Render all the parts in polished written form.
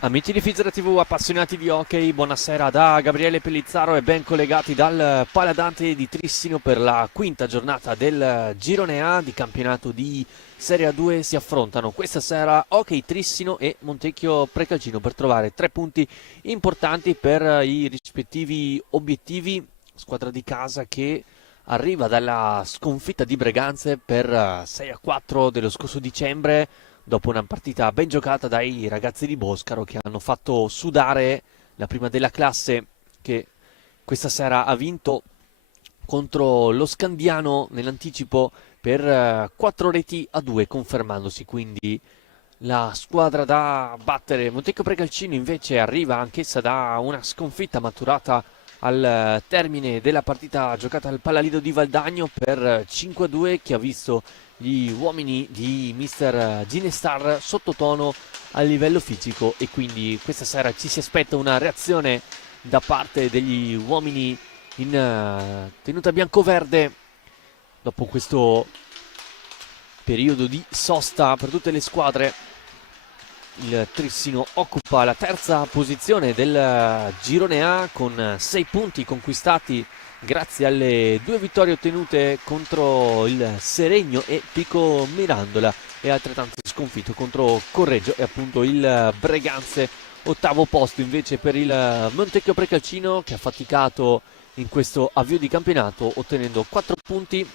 Amici di Fizera TV, appassionati di hockey, buonasera da Gabriele Pellizzaro e ben collegati dal Paladante di Trissino per la quinta giornata del Girone A di campionato di Serie A2. Si affrontano questa sera Hockey Trissino e Montecchio Precalcino per trovare 3 punti importanti per i rispettivi obiettivi. Squadra di casa che arriva dalla sconfitta di Breganze per 6-4 dello scorso dicembre, dopo una partita ben giocata dai ragazzi di Boscaro che hanno fatto sudare la prima della classe, che questa sera ha vinto contro lo Scandiano nell'anticipo per 4 reti a 2, confermandosi quindi la squadra da battere. Montecchio Precalcino invece arriva anch'essa da una sconfitta maturata al termine della partita giocata al Palalido di Valdagno per 5-2, che ha visto gli uomini di mister Ginestar sottotono a livello fisico, e quindi questa sera ci si aspetta una reazione da parte degli uomini in tenuta biancoverde dopo questo periodo di sosta per tutte le squadre. Il Trissino occupa la terza posizione del Girone A con 6 punti conquistati grazie alle 2 vittorie ottenute contro il Seregno e Pico Mirandola, e altrettante sconfitto contro Correggio e appunto il Breganze. Ottavo posto invece per il Montecchio Precalcino, che ha faticato in questo avvio di campionato ottenendo 4 punti,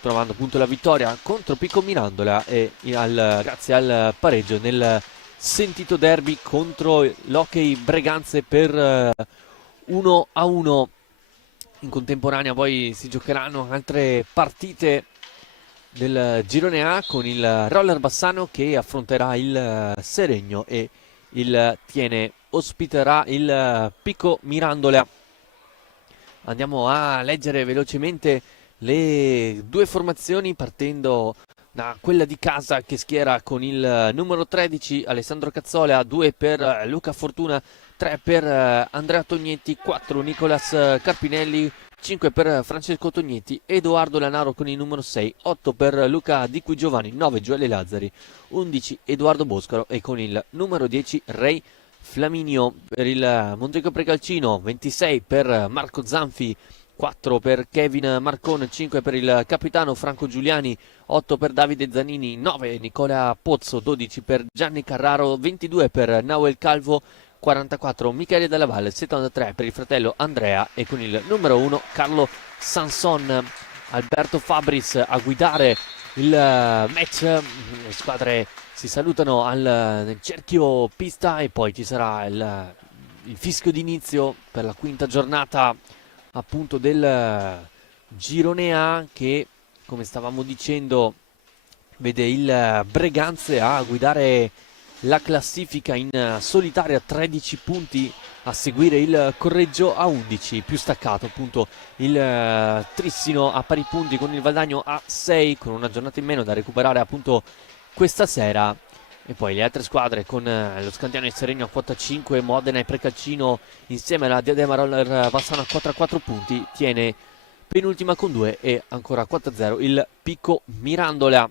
trovando appunto la vittoria contro Pico Mirandola e grazie al pareggio nel sentito derby contro l'Hockey Breganze per 1-1. In contemporanea poi si giocheranno altre partite del Girone A, con il Roller Bassano che affronterà il Seregno e il Tiene ospiterà il Pico Mirandola. Andiamo a leggere velocemente le due formazioni, partendo da quella di casa, che schiera con il numero 13 Alessandro Cazzola, 2 per Luca Fortuna, 3 per Andrea Tognetti, 4 Nicolas Carpinelli, 5 per Francesco Tognetti, Edoardo Lanaro con il numero 6, 8 per Luca Di Qui Giovanni, 9 Gioele Lazzari, 11 Edoardo Boscaro e con il numero 10 Ray Flaminio. Per il Montecchio Precalcino 26 per Marco Zanfi, 4 per Kevin Marcon, 5 per il capitano Franco Giuliani, 8 per Davide Zanini, 9 Nicola Pozzo, 12 per Gianni Carraro, 22 per Nauel Calvo, 44 Michele Della Valle, 73 per il fratello Andrea e con il numero 1 Carlo Sanson. Alberto Fabris a guidare il match. Le squadre si salutano nel cerchio pista e poi ci sarà il fischio d'inizio per la quinta giornata appunto del Girone A, che, come stavamo dicendo, vede il Breganze a guidare la classifica in solitaria, 13 punti, a seguire il Correggio a 11, più staccato appunto il Trissino a pari punti con il Valdagno a 6, con una giornata in meno da recuperare appunto questa sera. E poi le altre squadre, con lo Scandiano e il Seregno a quota 5, Modena e Precalcino insieme alla Diadema Roller Bassano a 4 punti, Tiene penultima con 2 e ancora a 4-0 il Pico Mirandola.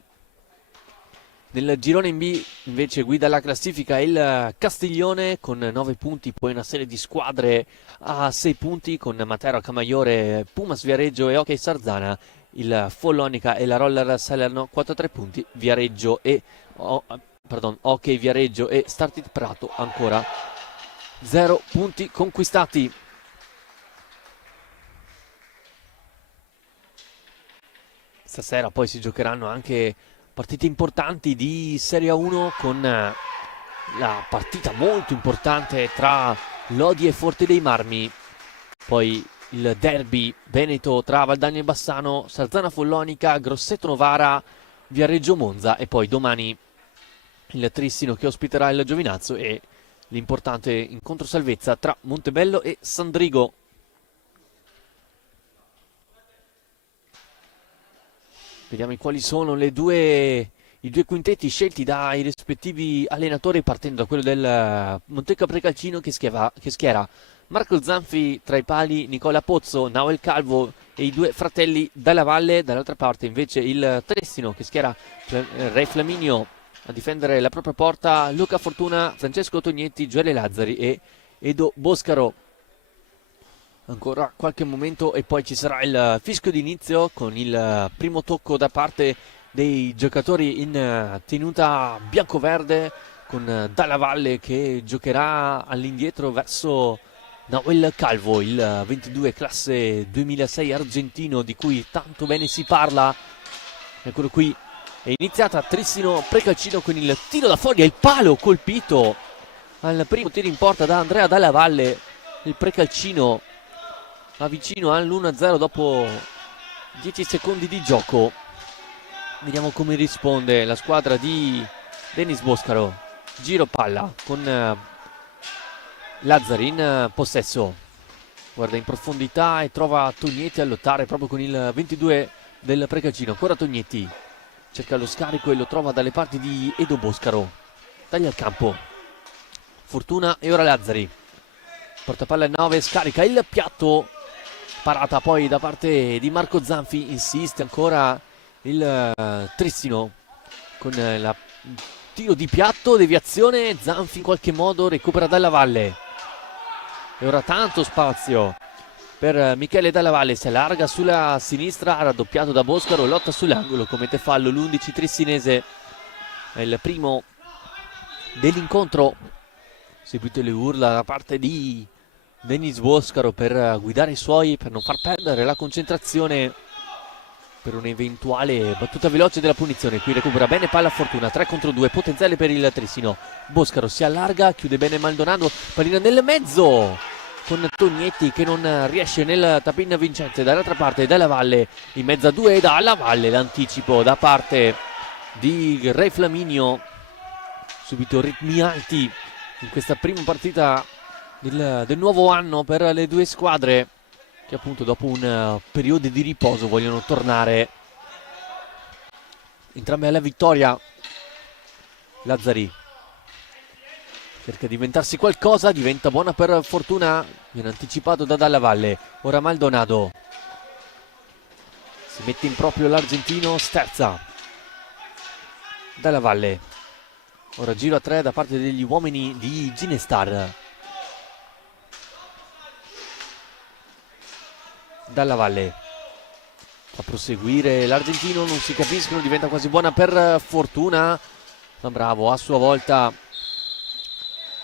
Nel girone in B invece guida la classifica il Castiglione con 9 punti, poi una serie di squadre a 6 punti con Matera, Camaiore, Pumas Viareggio e Hockey Sarzana, il Follonica e la Roller Salerno 4-3 punti, Viareggio e Hockey Viareggio e Startit Prato ancora 0 punti conquistati. Stasera poi si giocheranno anche partite importanti di Serie A1, con la partita molto importante tra Lodi e Forte dei Marmi, poi il derby veneto tra Valdagno e Bassano, Sarzana Follonica, Grosseto Novara, Viareggio Monza, e poi domani il Trissino che ospiterà il Giovinazzo e l'importante incontro salvezza tra Montebello e Sandrigo. Vediamo quali sono i due quintetti scelti dai rispettivi allenatori, partendo da quello del Montecchio Precalcino, che schiera Marco Zanfi tra i pali, Nicola Pozzo, Nauel Calvo e i due fratelli Dalla Valle. Dall'altra parte invece il Trissino che schiera Ray Flaminio a difendere la propria porta Luca Fortuna, Francesco Tognetti, Gioele Lazzari e Edo Boscaro. Ancora qualche momento e poi ci sarà il fischio d'inizio con il primo tocco da parte dei giocatori in tenuta bianco-verde, con Dalla Valle che giocherà all'indietro verso Nahuel Calvo, il 22 classe 2006 argentino di cui tanto bene si parla. Eccolo qui, è iniziata Trissino Precalcino con il tiro da fuori e il palo colpito al primo tiro in porta da Andrea Dalla Valle. Il Precalcino va vicino all'1-0 dopo 10 secondi di gioco. Vediamo come risponde la squadra di Denis Boscaro. Giro palla con Lazzari in possesso, guarda in profondità e trova Tognetti a lottare proprio con il 22 del Precalcino. Ancora Tognetti cerca lo scarico e lo trova dalle parti di Edo Boscaro. Taglia al campo Fortuna e ora Lazzari, porta palla al 9, scarica il piatto, parata poi da parte di Marco Zanfi. Insiste ancora il Trissino con il tiro di piatto, deviazione, Zanfi in qualche modo recupera Dalla Valle e ora tanto spazio per Michele Dalla Valle, si allarga sulla sinistra, raddoppiato da Boscaro, lotta sull'angolo, commette fallo l'11 trissinese, è il primo dell'incontro. Seguite le urla da parte di Denis Boscaro per guidare i suoi, per non far perdere la concentrazione per un'eventuale battuta veloce della punizione. Qui recupera bene palla Fortuna, 3 contro 2, potenziale per il Trissino. Boscaro si allarga, chiude bene Maldonado, pallina nel mezzo con Tognetti che non riesce nel tap-in vincente. Dall'altra parte Dalla Valle in mezzo a due, Dalla Valle l'anticipo da parte di Re Flaminio. Subito ritmi alti in questa prima partita del nuovo anno per le due squadre, che appunto dopo un periodo di riposo vogliono tornare entrambe alla vittoria. Lazzari cerca di inventarsi qualcosa, diventa buona per Fortuna, viene anticipato da Dalla Valle. Ora Maldonado si mette in proprio l'argentino, sterza Dalla Valle. Ora giro a 3 da parte degli uomini di Ginestar. Dalla Valle fa proseguire l'argentino, non si capiscono, diventa quasi buona per Fortuna, ma bravo a sua volta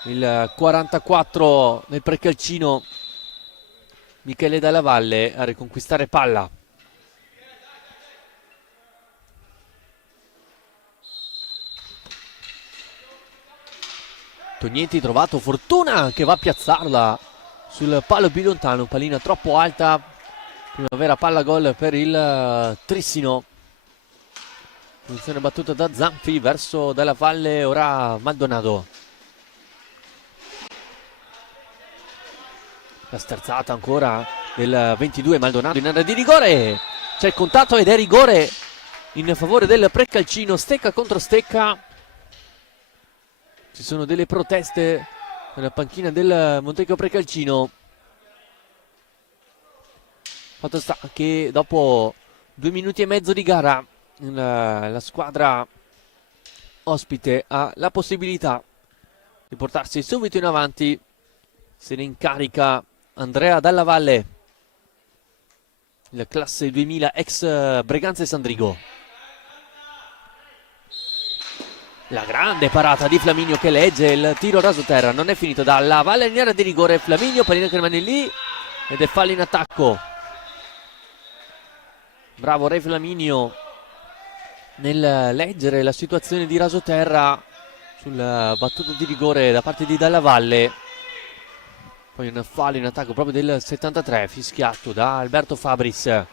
il 44 nel Precalcino Michele Dalla Valle a riconquistare palla. Tognetti trovato, Fortuna che va a piazzarla sul palo più lontano, pallina troppo alta, primavera palla gol per il Trissino. Posizione battuta da Zanfi verso Dalla Valle, ora Maldonado. La sterzata ancora del 22 Maldonado in area di rigore, c'è il contatto ed è rigore in favore del Precalcino. Stecca contro Stecca, ci sono delle proteste nella panchina del Montecchio Precalcino. Fatto sta che dopo 2 minuti e mezzo di gara la squadra ospite ha la possibilità di portarsi subito in avanti. Se ne incarica Andrea Dalla Valle, il classe 2000 ex Breganze Sandrigo. La grande parata di Flaminio che legge il tiro raso terra, non è finito. Dalla Valle in area di rigore, Flaminio, pallina che rimane lì ed è fallo in attacco. Bravo Re Flaminio nel leggere la situazione di raso terra sulla battuta di rigore da parte di Dalla Valle. Poi un fallo in attacco proprio del 73 fischiato da Alberto Fabris.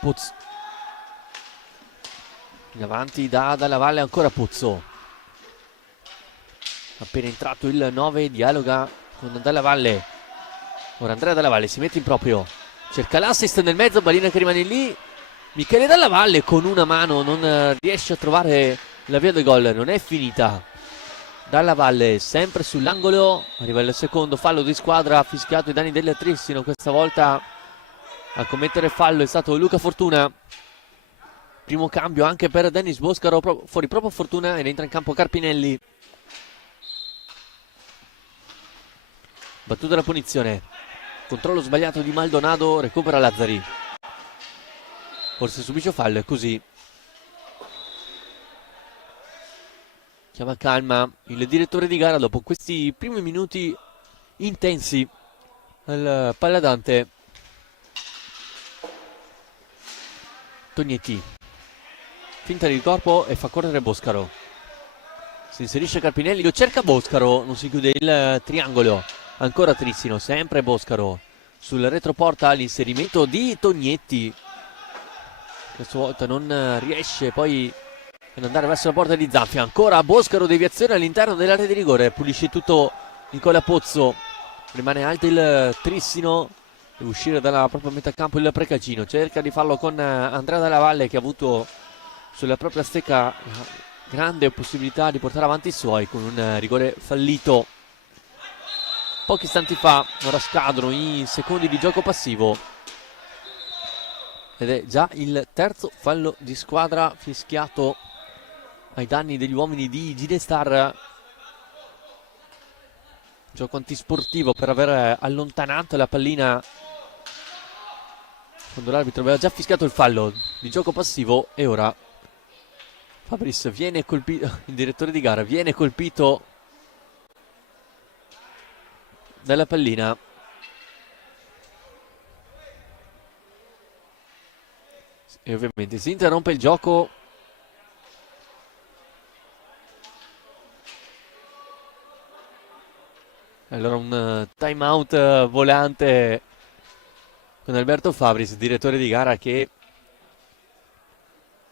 Puzzo in avanti da Dalla Valle, ancora Puzzo. Appena entrato il 9 dialoga con Dalla Valle. Ora Andrea Dalla Valle si mette in proprio, cerca l'assist nel mezzo, pallina che rimane lì. Michele Dalla Valle con una mano non riesce a trovare la via del gol, non è finita. Dalla Valle sempre sull'angolo, arriva il secondo fallo di squadra fischiato ai danni del Trissino. Questa volta a commettere fallo è stato Luca Fortuna. primo cambio anche per Dennis Boscaro, fuori proprio fortuna, ed entra in campo Carpinelli. Battuta la punizione, controllo sbagliato di Maldonado, recupera Lazzari, forse subisce fallo, è così. Chiama calma il direttore di gara dopo questi primi minuti intensi al Palladante. Tognetti, finta di corpo e fa correre Boscaro. Si inserisce Carpinelli, lo cerca Boscaro, non si chiude il triangolo. Ancora Trissino, sempre Boscaro sul retroporta, l'inserimento di Tognetti. Questa volta non riesce poi ad andare verso la porta di Zanfia. Ancora Boscaro, deviazione all'interno dell'area di rigore, pulisce tutto Nicola Pozzo. Rimane alto il Trissino, deve uscire dalla propria metà campo il Precacino, cerca di farlo con Andrea Dalla Valle, che ha avuto sulla propria stecca grande possibilità di portare avanti i suoi con un rigore fallito pochi istanti fa. Ora scadono i secondi di gioco passivo ed è già il terzo fallo di squadra fischiato ai danni degli uomini di Ginestar. Gioco antisportivo per aver allontanato la pallina quando l'arbitro aveva già fischiato il fallo di gioco passivo. E ora Fabris viene colpito, il direttore di gara viene colpito dalla pallina. E ovviamente si interrompe il gioco. Allora un time out volante con Alberto Fabris, direttore di gara, che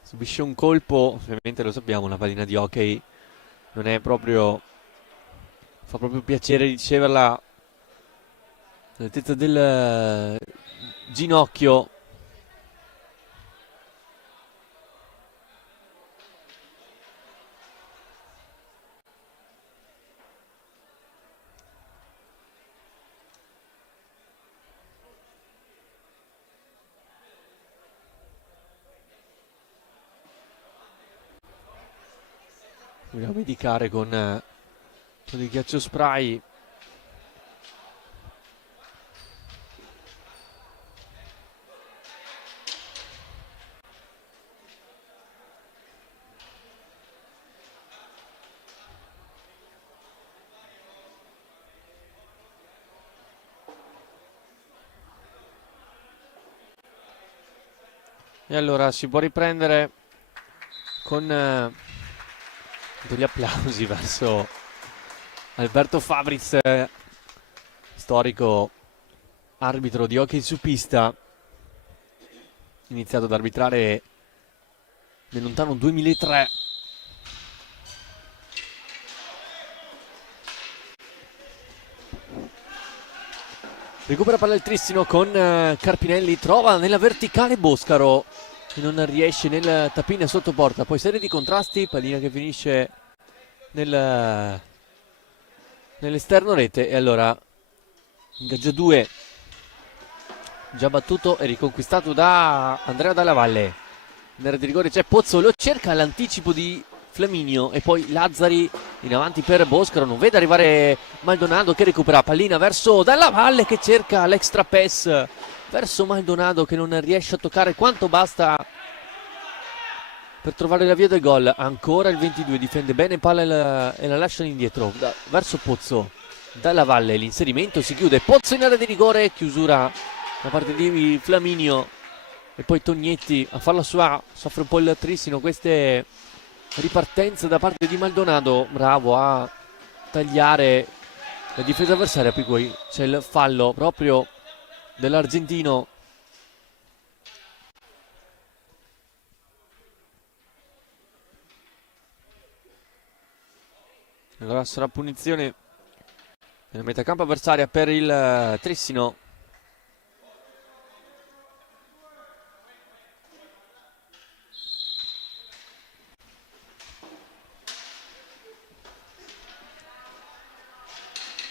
subisce un colpo. Ovviamente lo sappiamo, una pallina di hockey non è proprio, fa proprio piacere riceverla all'altezza del ginocchio. Dobbiamo medicare con il ghiaccio spray. E allora si può riprendere con degli applausi verso Alberto Fabris, storico arbitro di hockey su pista, iniziato ad arbitrare nel lontano 2003. Recupera palla il Trissino con Carpinelli, trova nella verticale Boscaro che non riesce nel tappino sotto porta, poi serie di contrasti, pallina che finisce nell'esterno rete. E allora ingaggio 2 già battuto e riconquistato da Andrea Dalla Valle. Nell'area di rigore c'è Pozzo, lo cerca l'anticipo di Flaminio e poi Lazzari in avanti per Boscaro, non vede arrivare Maldonado che recupera pallina verso Dalla Valle, che cerca l'extra pass verso Maldonado, che non riesce a toccare quanto basta per trovare la via del gol. Ancora il 22 difende bene palla e la lascia indietro verso Pozzo. Dalla Valle, l'inserimento si chiude, Pozzo in area di rigore, chiusura da parte di Flaminio e poi Tognetti a farla sua. Soffre un po' il Trissino queste ripartenze da parte di Maldonado, bravo a tagliare la difesa avversaria. Poi c'è il fallo proprio dell'argentino. Allora sarà punizione nella metacampo avversaria per il Trissino.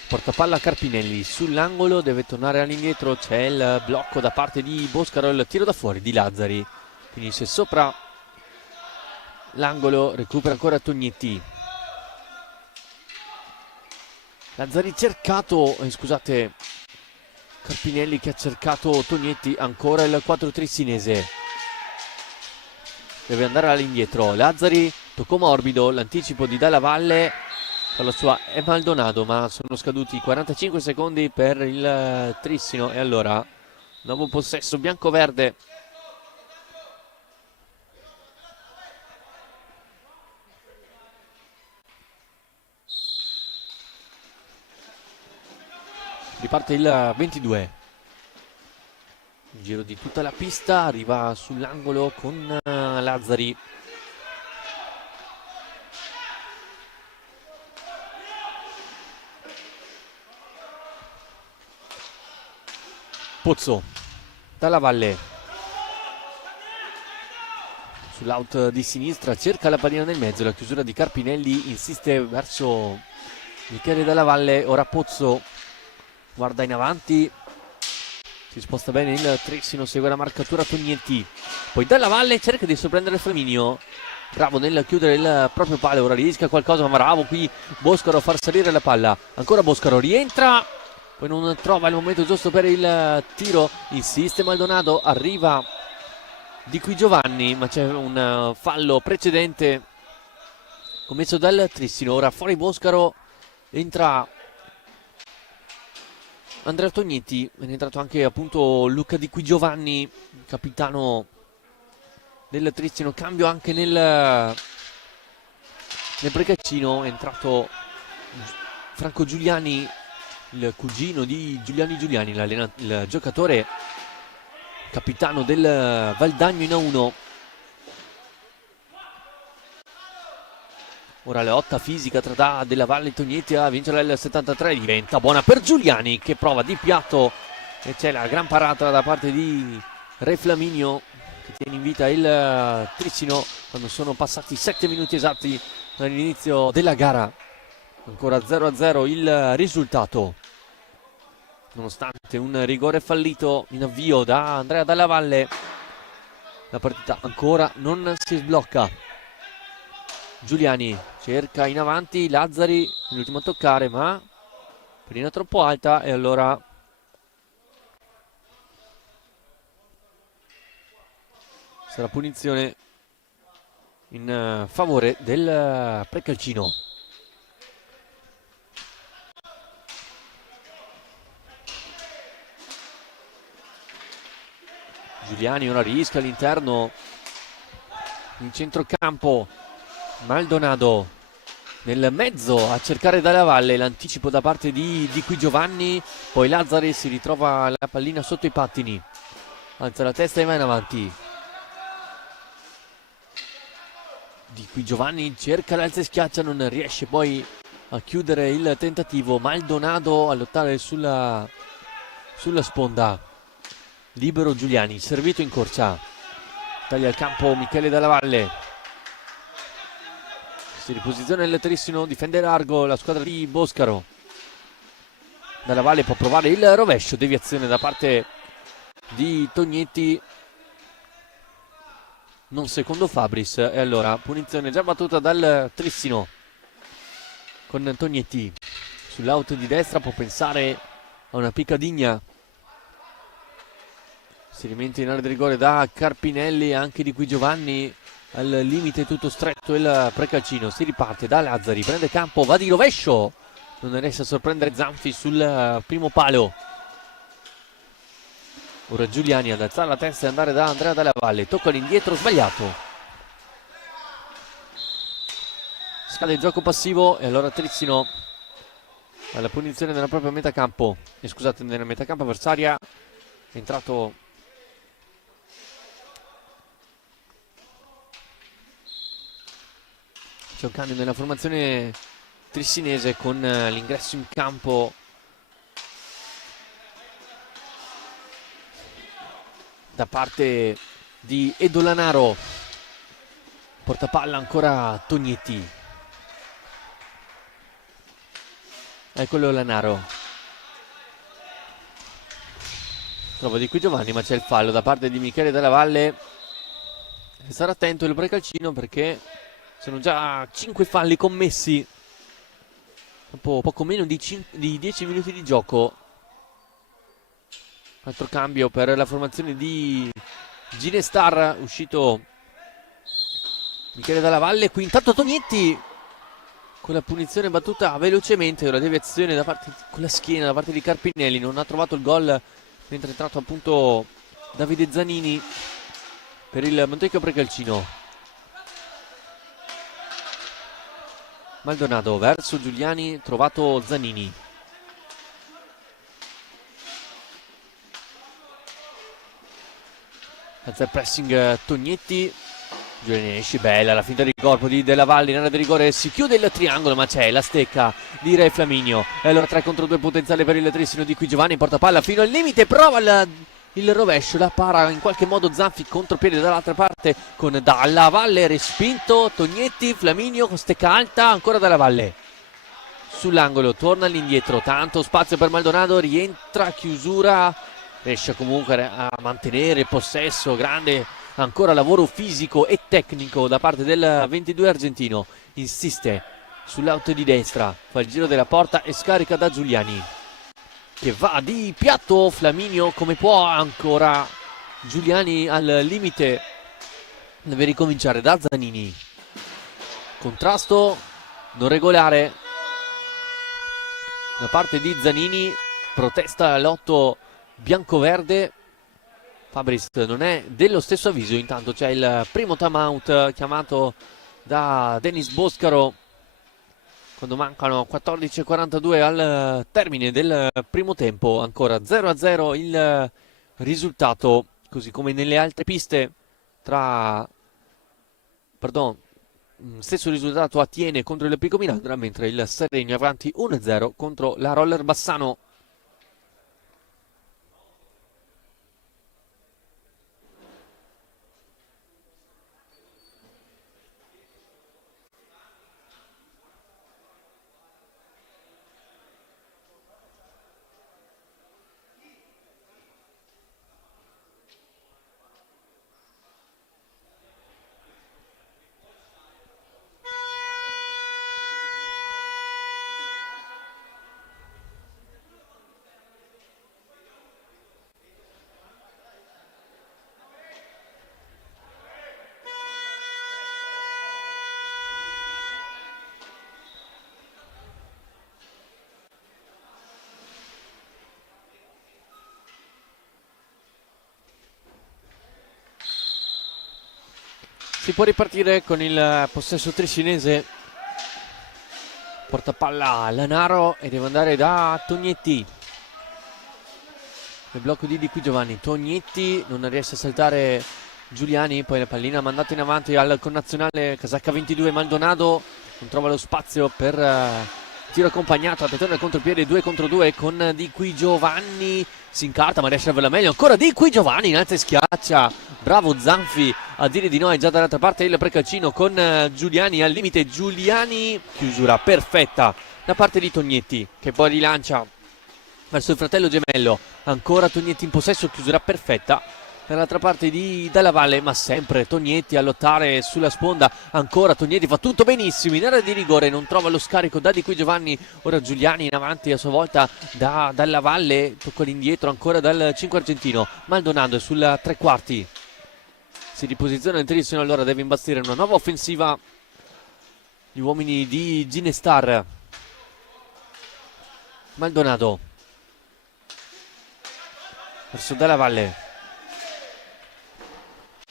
Portapalla Carpinelli sull'angolo, deve tornare all'indietro, c'è il blocco da parte di Boscaro, il tiro da fuori di Lazzari, finisce sopra l'angolo, recupera ancora Tognetti. Lazzari cercato, scusate, Carpinelli che ha cercato Tognetti, ancora il 4 trissinese. Deve andare all'indietro, Lazzari, tocco morbido, l'anticipo di Dalla Valle per la sua è Maldonado, ma sono scaduti 45 secondi per il Trissino e allora nuovo possesso bianco-verde. Riparte il 22. Il giro di tutta la pista, arriva sull'angolo con Lazzari. Pozzo, Dalla Valle. Sull'out di sinistra, cerca la pallina nel mezzo, la chiusura di Carpinelli, insiste verso Michele Dalla Valle, ora Pozzo guarda in avanti, si sposta bene il Trissino, segue la marcatura Tognetti, poi Dalla Valle cerca di sorprendere Flaminio, bravo nel chiudere il proprio palo, ora rischia qualcosa ma bravo qui Boscaro a far salire la palla, ancora Boscaro rientra, poi non trova il momento giusto per il tiro, insiste Maldonado, arriva Di Qui Giovanni, ma c'è un fallo precedente commesso dal Trissino, ora fuori Boscaro, entra Andrea Tognetti, è entrato anche appunto Luca Di Qui Giovanni, capitano del Trissino, cambio anche nel Precaccino, è entrato Franco Giuliani, il cugino di Giuliani, il giocatore capitano del Valdagno in A1. Ora la lotta fisica tra Della Valle e Tognetti a vincere il 73, diventa buona per Giuliani che prova di piatto e c'è la gran parata da parte di Re Flaminio che tiene in vita il Trissino quando sono passati 7 minuti esatti dall'inizio della gara. Ancora 0-0 il risultato, nonostante un rigore fallito in avvio da Andrea Dalla Valle. La partita ancora non si sblocca. Giuliani cerca in avanti, Lazzari l'ultimo a toccare ma pallina troppo alta e allora sarà punizione in favore del Precalcino. Giuliani ora rischia all'interno, in centrocampo Maldonado nel mezzo a cercare Dalla Valle, l'anticipo da parte di Qui Giovanni, poi Lazzari si ritrova la pallina sotto i pattini, alza la testa e va in avanti. Di Qui Giovanni cerca l'alza e schiaccia, non riesce poi a chiudere il tentativo. Maldonado a lottare sulla sponda, libero Giuliani, servito in corsa, taglia il campo Michele Dalla Valle, si riposiziona il Trissino, difende largo la squadra di Boscaro. Dalla Valle può provare il rovescio, deviazione da parte di Tognetti, non secondo Fabris, e allora punizione già battuta dal Trissino con Tognetti sull'out di destra, può pensare a una piccadigna. Si rimette in area di rigore da Carpinelli, anche Di Qui Giovanni al limite tutto stretto il Precalcino, si riparte da Lazzari, prende campo, va di rovescio, non riesce a sorprendere Zanfi sul primo palo. Ora Giuliani ad alzare la testa e andare da Andrea Dalla Valle, tocca all'indietro, sbagliato, scade il gioco passivo e allora Trissino alla punizione nella propria metacampo, scusate, nella metacampo avversaria è entrato c'è un cambio nella formazione trissinese con l'ingresso in campo da parte di Edo Lanaro, portapalla ancora Tognetti, eccolo Lanaro, trova Di Qui Giovanni ma c'è il fallo da parte di Michele Dalla Valle. E sarà attento il Precalcino perché Sono già 5 falli commessi dopo poco meno di 10 minuti di gioco. Altro cambio per la formazione di Ginestar, uscito Michele Dalla Valle. Qui intanto Tognetti con la punizione battuta velocemente, una deviazione da parte con la schiena da parte di Carpinelli. Non ha trovato il gol mentre è entrato appunto Davide Zanini per il Montecchio Precalcino. Maldonado verso Giuliani, trovato Zanini. Alza il pressing Tognetti. Giuliani esce, bella la finta di corpo di Della Valle in area di rigore, si chiude il triangolo ma c'è la stecca di Re Flaminio e allora 3 contro 2 potenziale per il Trissino. Di qui Giovanni porta palla fino al limite, prova il rovescio, la para in qualche modo Zanfi, contropiede dall'altra parte con Dalla Valle, respinto Tognetti, Flaminio con stecca alta, ancora Dalla Valle sull'angolo, torna all'indietro, tanto spazio per Maldonado, rientra, chiusura, riesce comunque a mantenere il possesso, grande ancora lavoro fisico e tecnico da parte del 22 argentino. Insiste sull'auto di destra, fa il giro della porta e scarica da Giuliani che va di piatto. Flaminio come può, ancora Giuliani al limite, deve ricominciare da Zanini. Contrasto non regolare da parte di Zanini, protesta l'8 biancoverde. Fabris non è dello stesso avviso, intanto c'è il primo timeout chiamato da Denis Boscaro quando mancano 14:42 al termine del primo tempo. Ancora 0-0 il risultato, così come nelle altre piste stesso risultato attiene contro il Pico Minandra, mentre il Serenio è avanti 1-0 contro la Roller Bassano. Si può ripartire con il possesso triscinese. Porta palla Lanaro e deve andare da Tognetti. Il blocco di qui Giovanni. Tognetti non riesce a saltare Giuliani, poi la pallina mandata in avanti al connazionale casacca 22 Maldonado. Non trova lo spazio per tiro accompagnato, attenzione al contropiede 2 contro 2 con Di qui Giovanni. Si incarta ma riesce a averla meglio, ancora Di qui Giovanni in alta e schiaccia, bravo Zanfi a dire di no. È già dall'altra parte il Precalcino con Giuliani al limite. Giuliani, chiusura perfetta da parte di Tognetti che poi rilancia verso il fratello gemello, ancora Tognetti in possesso, chiusura perfetta dall'altra parte di Dalla Valle, ma sempre Tognetti a lottare sulla sponda. Ancora Tognetti fa tutto benissimo in area di rigore, non trova lo scarico da Di qui Giovanni. Ora Giuliani in avanti a sua volta da Dalla Valle, tocca l'indietro ancora dal 5 argentino. Maldonado è sul tre quarti, si riposiziona il Trissino, allora deve imbastire una nuova offensiva gli uomini di Ginestar. Maldonado verso Dalla Valle,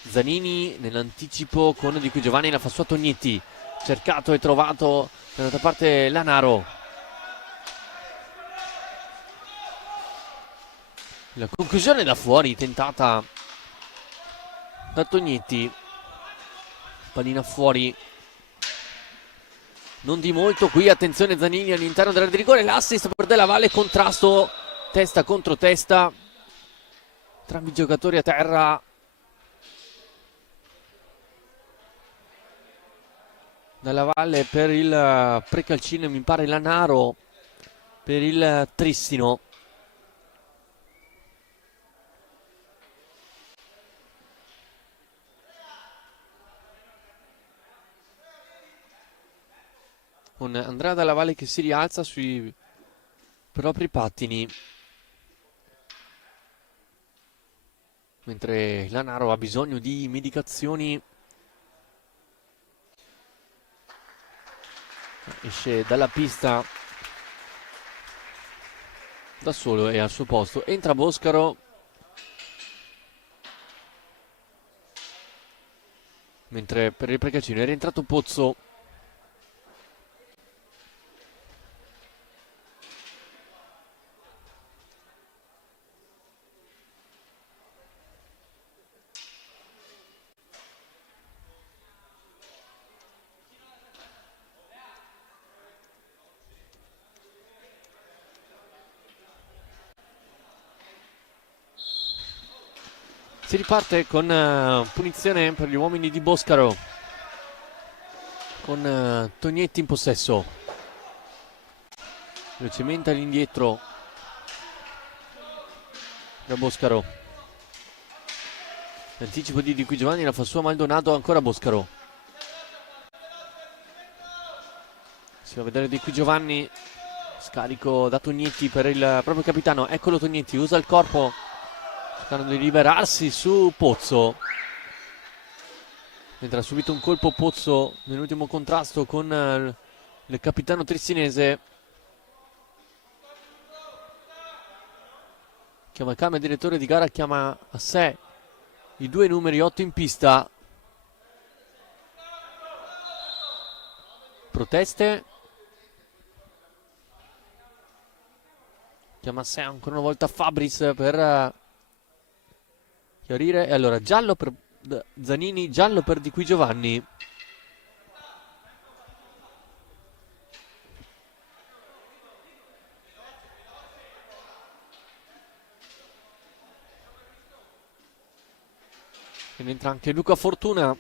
Zanini nell'anticipo con Di qui Giovanni, la fa su a Tognetti, cercato e trovato dall'altra parte Lanaro. La conclusione da fuori tentata da Tognetti, pallina fuori non di molto qui. Attenzione Zanini all'interno dell'area di rigore, l'assist per Della Valle, contrasto testa contro testa, entrambi i giocatori a terra. Dalla Valle per il Precalcino, mi pare Lanaro per il Trissino. con Andrea Dalla Valle che si rialza sui propri pattini, mentre Lanaro ha bisogno di medicazioni. Esce dalla pista da solo e al suo posto entra Boscaro, mentre per il Precalcino è rientrato Pozzo. Si riparte con punizione per gli uomini di Boscaro, con Tognetti in possesso. Velocemente all'indietro da Boscaro. L'anticipo di Qui Giovanni, la fa sua Maldonado, ancora Boscaro. Si va a vedere Di Qui Giovanni, scarico da Tognetti per il proprio capitano. Eccolo Tognetti, usa il corpo, cercando di liberarsi su Pozzo, mentre ha subito un colpo Pozzo nell'ultimo contrasto con il capitano tristinese. Chiama il cambio direttore di gara, chiama a sé i due numeri 8 in pista. Proteste. Chiama a sé ancora una volta Fabris per chiarire. E allora giallo per Zanini, giallo per Di Qui Giovanni. E entra anche Luca Fortuna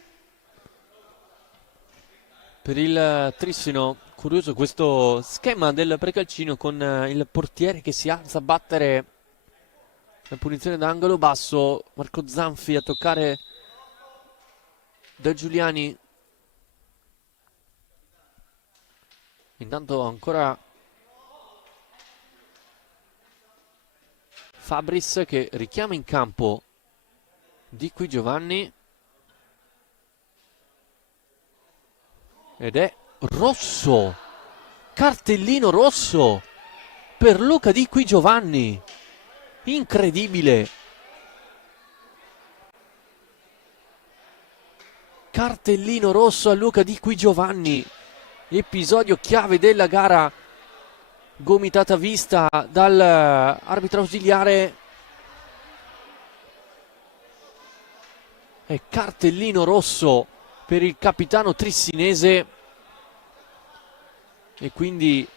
per il Trissino. Curioso questo schema del Precalcino con il portiere che si alza a battere la punizione d'angolo basso. Marco Zanfi a toccare Da Giuliani. Intanto ancora Fabris che richiama in campo Di Qui Giovanni. Ed è rosso, cartellino rosso per Luca Di Qui Giovanni, incredibile, cartellino rosso a Luca Di Qui Giovanni, episodio chiave della gara, gomitata vista dall'arbitro ausiliare, e cartellino rosso per il capitano trissinese, e quindi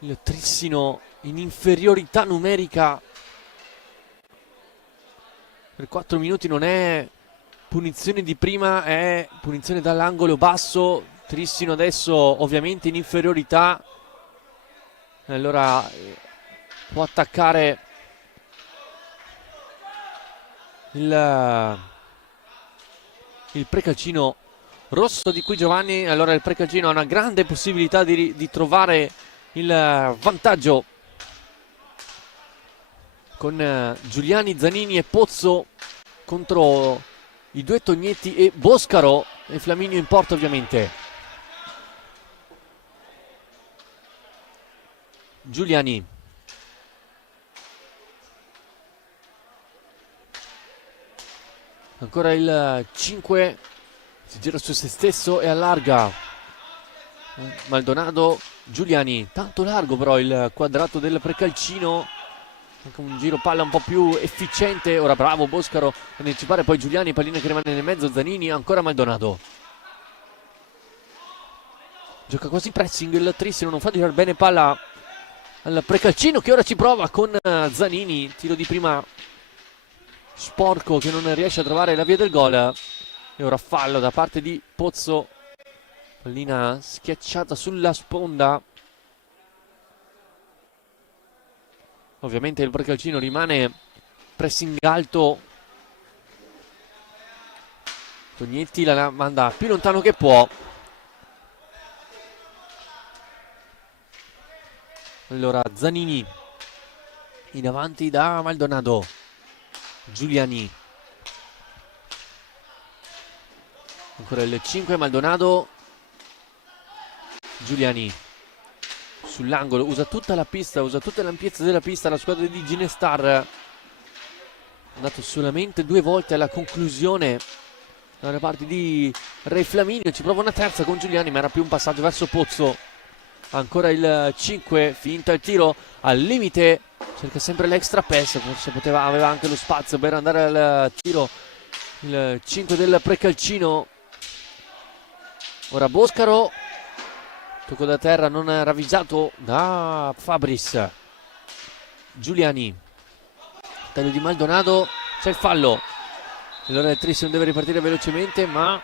il Trissino in inferiorità numerica per 4 minuti. Non è punizione di prima, è punizione dall'angolo basso. Trissino adesso ovviamente in inferiorità, allora può attaccare il Precalcino rosso Di Qui Giovanni. Allora il Precalcino ha una grande possibilità di trovare il vantaggio con Giuliani, Zanini e Pozzo contro i due Tognetti e Boscaro, e Flaminio in porta ovviamente. Giuliani, ancora il 5, si gira su se stesso e allarga. Maldonado, Giuliani, tanto largo però il quadrato del Precalcino, anche un giro palla un po' più efficiente. Ora bravo Boscaro a anticipare, poi Giuliani, pallina che rimane nel mezzo, Zanini, ancora Maldonado. Gioca quasi pressing il Trissino, non fa girare bene palla al Precalcino che ora ci prova con Zanini, tiro di prima sporco che non riesce a trovare la via del gol, e ora fallo da parte di Pozzo, pallina schiacciata sulla sponda. Ovviamente il Precalcino rimane pressing alto, Tognetti la manda più lontano che può, Allora Zanini in avanti da Maldonado. Giuliani, ancora il 5 Maldonado. Giuliani sull'angolo, usa tutta la pista, usa tutta l'ampiezza della pista la squadra di Ginestar. È andato solamente 2 volte alla conclusione dalle parti di Re Flaminio. Ci prova una terza con Giuliani, ma era più un passaggio verso Pozzo. Ancora il 5, finta il tiro al limite, cerca sempre l'extra pass, forse aveva anche lo spazio per andare al tiro. Il 5 del Precalcino. Ora Boscaro, tocco da terra non ravvisato da Fabris. Giuliani, taglio di Maldonado, c'è il fallo. Allora il Trissino deve ripartire velocemente, ma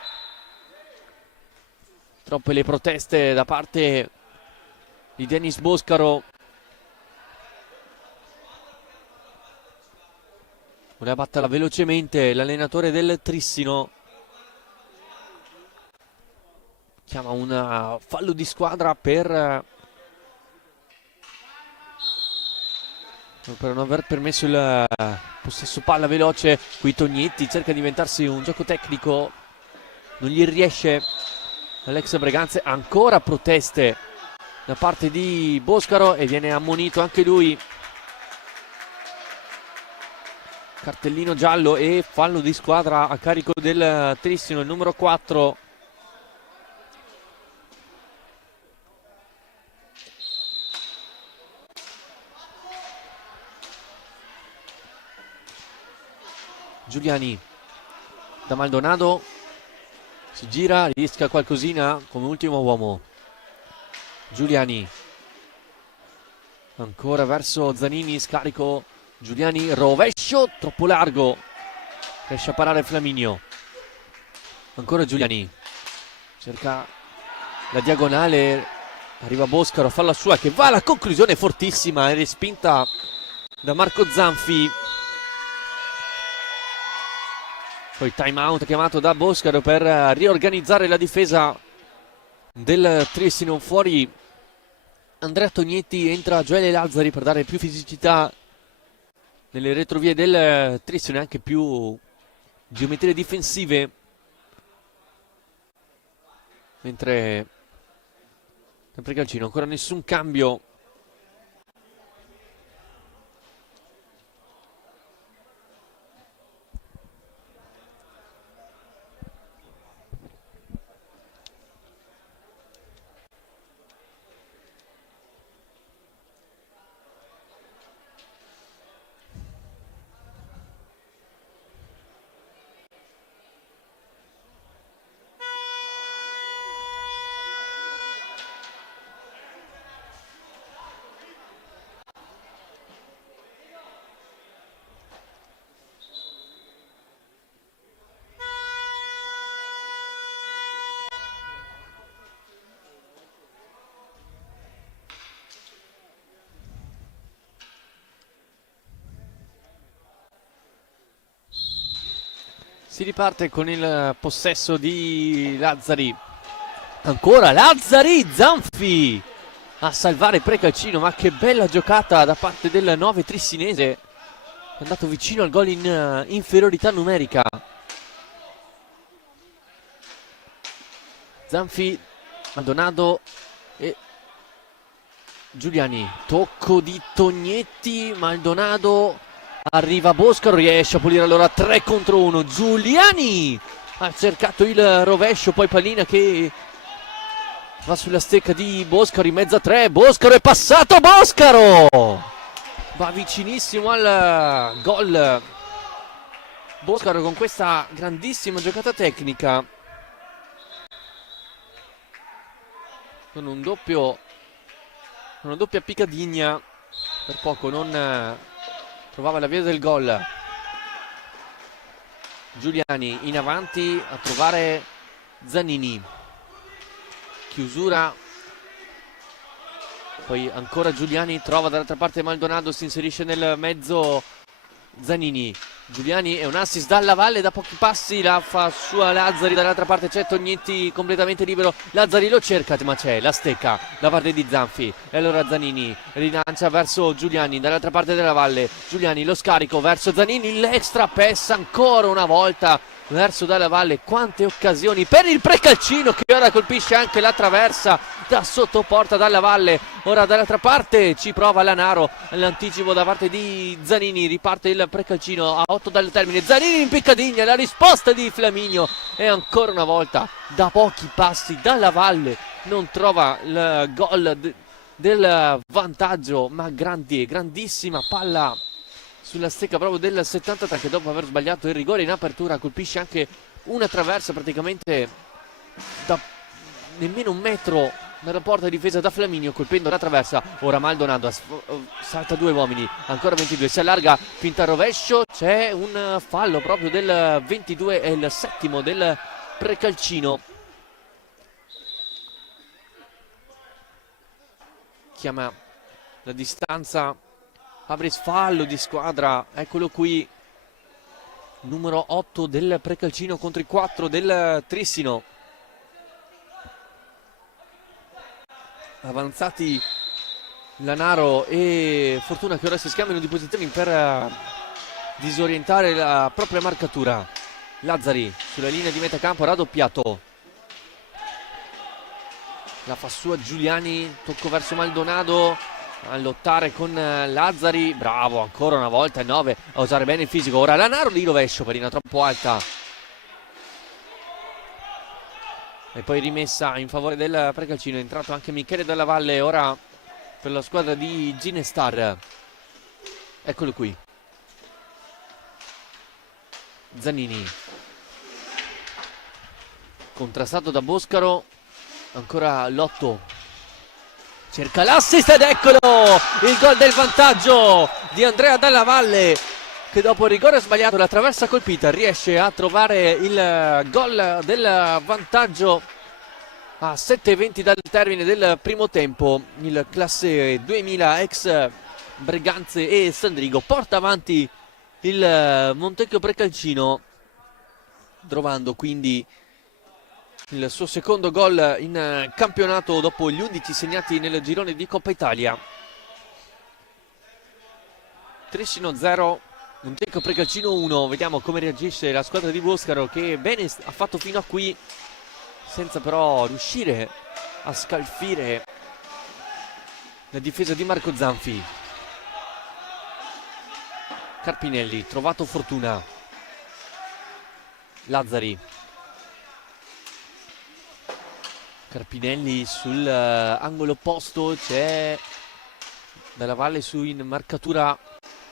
troppe le proteste da parte di Dennis Boscaro. Voleva batterla velocemente l'allenatore del Trissino. Chiama un fallo di squadra per non aver permesso il possesso palla veloce. Qui Tognetti cerca di inventarsi un gioco tecnico, non gli riesce all'ex Breganze. Ancora proteste da parte di Boscaro e viene ammonito anche lui. Cartellino giallo e fallo di squadra a carico del Trissino, il numero 4. Giuliani da Maldonado, si gira, rischia qualcosina come ultimo uomo. Giuliani ancora verso Zanini, scarico Giuliani, rovescio troppo largo, riesce a parare Flaminio. Ancora Giuliani, cerca la diagonale, arriva Boscaro, fa la sua che va alla conclusione fortissima, è respinta da Marco Zanfi. Poi time out chiamato da Boscaro per riorganizzare la difesa del Trissino. Fuori Andrea Tognetti, entra Gioele Lazzari per dare più fisicità nelle retrovie del Trissino e anche più geometrie difensive. Mentre sempre Calcino, ancora nessun cambio. Si riparte con il possesso di Lazzari. Ancora Lazzari, Zanfi a salvare Precalcino, ma che bella giocata da parte del 9 trissinese. È andato vicino al gol in inferiorità numerica. Zanfi, Maldonado e Giuliani. Tocco di Tognetti, Maldonado. Arriva Boscaro, riesce a pulire allora 3 contro 1. Giuliani ha cercato il rovescio, poi pallina che va sulla stecca di Boscaro in mezzo a 3. Boscaro è passato, Boscaro va vicinissimo al gol. Boscaro con questa grandissima giocata tecnica, con una doppia piccadigna, per poco non trovava la via del gol. Giuliani in avanti a trovare Zanini, chiusura, poi ancora Giuliani, trova dall'altra parte Maldonado, si inserisce nel mezzo Zanini, Giuliani è un assist dalla valle, da pochi passi la fa sua Lazzari, dall'altra parte c'è Tognetti completamente libero, Lazzari lo cerca ma c'è la stecca da parte di Zanfi e allora Zanini rilancia verso Giuliani dall'altra parte della valle, Giuliani lo scarico verso Zanini, l'extra pass ancora una volta verso Dalla Valle, quante occasioni per il precalcino che ora colpisce anche la traversa da sottoporta Dalla Valle. Ora dall'altra parte ci prova Lanaro, l'anticipo da parte di Zanini, riparte il precalcino a 8 dal termine, Zanini in piccadigna, la risposta di Flaminio e ancora una volta da pochi passi Dalla Valle non trova il gol del vantaggio, ma grandissima palla sulla stecca proprio del 73 che dopo aver sbagliato il rigore in apertura colpisce anche una traversa praticamente da nemmeno un metro dalla porta difesa da Flaminio, colpendo la traversa. Ora Maldonado salta due uomini, ancora 22, si allarga, finta al rovescio, c'è un fallo proprio del 22, è il settimo del precalcino. Chiama la distanza Fabris, fallo di squadra, eccolo qui, numero 8 del precalcino contro i 4 del Trissino. Avanzati Lanaro e Fortuna che ora si scambiano di posizioni per disorientare la propria marcatura. Lazzari sulla linea di metacampo, raddoppiato, la fa sua Giuliani, tocco verso Maldonado a lottare con Lazzari, bravo ancora una volta il 9 a usare bene il fisico. Ora Lanaro di rovescio, pallina troppo alta e poi rimessa in favore del precalcino. È entrato anche Michele Dalla Valle ora per la squadra di Ginestar. Eccolo qui, Zanini contrastato da Boscaro, ancora Lotto cerca l'assist ed eccolo il gol del vantaggio di Andrea Dalla Valle, che dopo il rigore sbagliato, la traversa colpita, riesce a trovare il gol del vantaggio a 7:20 dal termine del primo tempo. Il classe 2000 ex Breganze e Sandrigo porta avanti il Montecchio Precalcino, trovando quindi il suo secondo gol in campionato dopo gli 11 segnati nel girone di Coppa Italia. Trissino 0, Montecchio Precalcino 1. Vediamo come reagisce la squadra di Boscaro, che bene ha fatto fino a qui, senza però riuscire a scalfire la difesa di Marco Zanfi. Carpinelli, trovato Fortuna, Lazzari, Carpinelli sull'angolo opposto, c'è Dalla Valle in marcatura,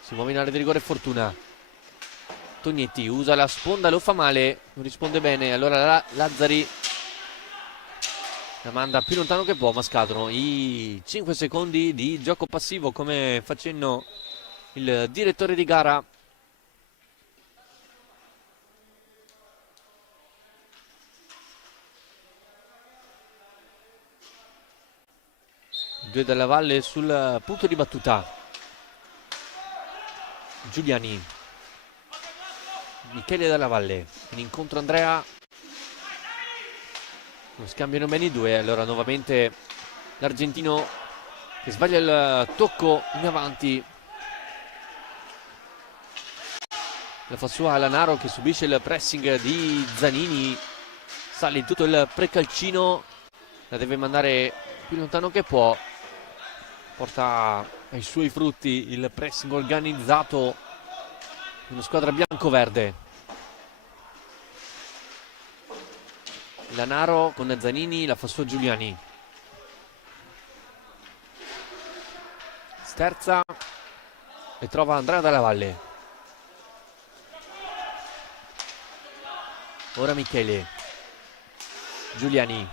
si muove in area di rigore Fortuna. Tognetti usa la sponda, lo fa male, non risponde bene, allora Lazzari la manda più lontano che può, ma scadono i 5 secondi di gioco passivo, come facendo il direttore di gara. Due Dalla Valle sul punto di battuta. Giuliani, Michele Dalla Valle in incontro Andrea, lo scambiano bene i due. Allora nuovamente l'argentino che sbaglia il tocco in avanti, la fa sua Lanaro che subisce il pressing di Zanini, sale in tutto il precalcino, la deve mandare più lontano che può, porta ai suoi frutti il pressing organizzato di una squadra bianco-verde. Lanaro con Zanini, la fa sua Giuliani, sterza e trova Andrea Dalla Valle. Ora Michele, Giuliani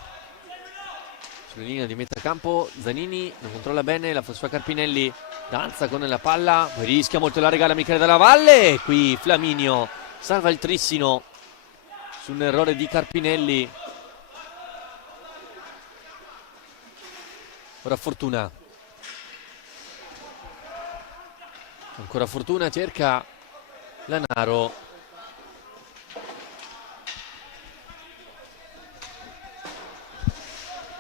sulla linea di metacampo, Zanini non controlla bene, la fa sua Carpinelli, danza con la palla, poi rischia molto, la regala Michele Dalla Valle, qui Flaminio salva il Trissino su un errore di Carpinelli. Ora Fortuna, ancora Fortuna, cerca Lanaro.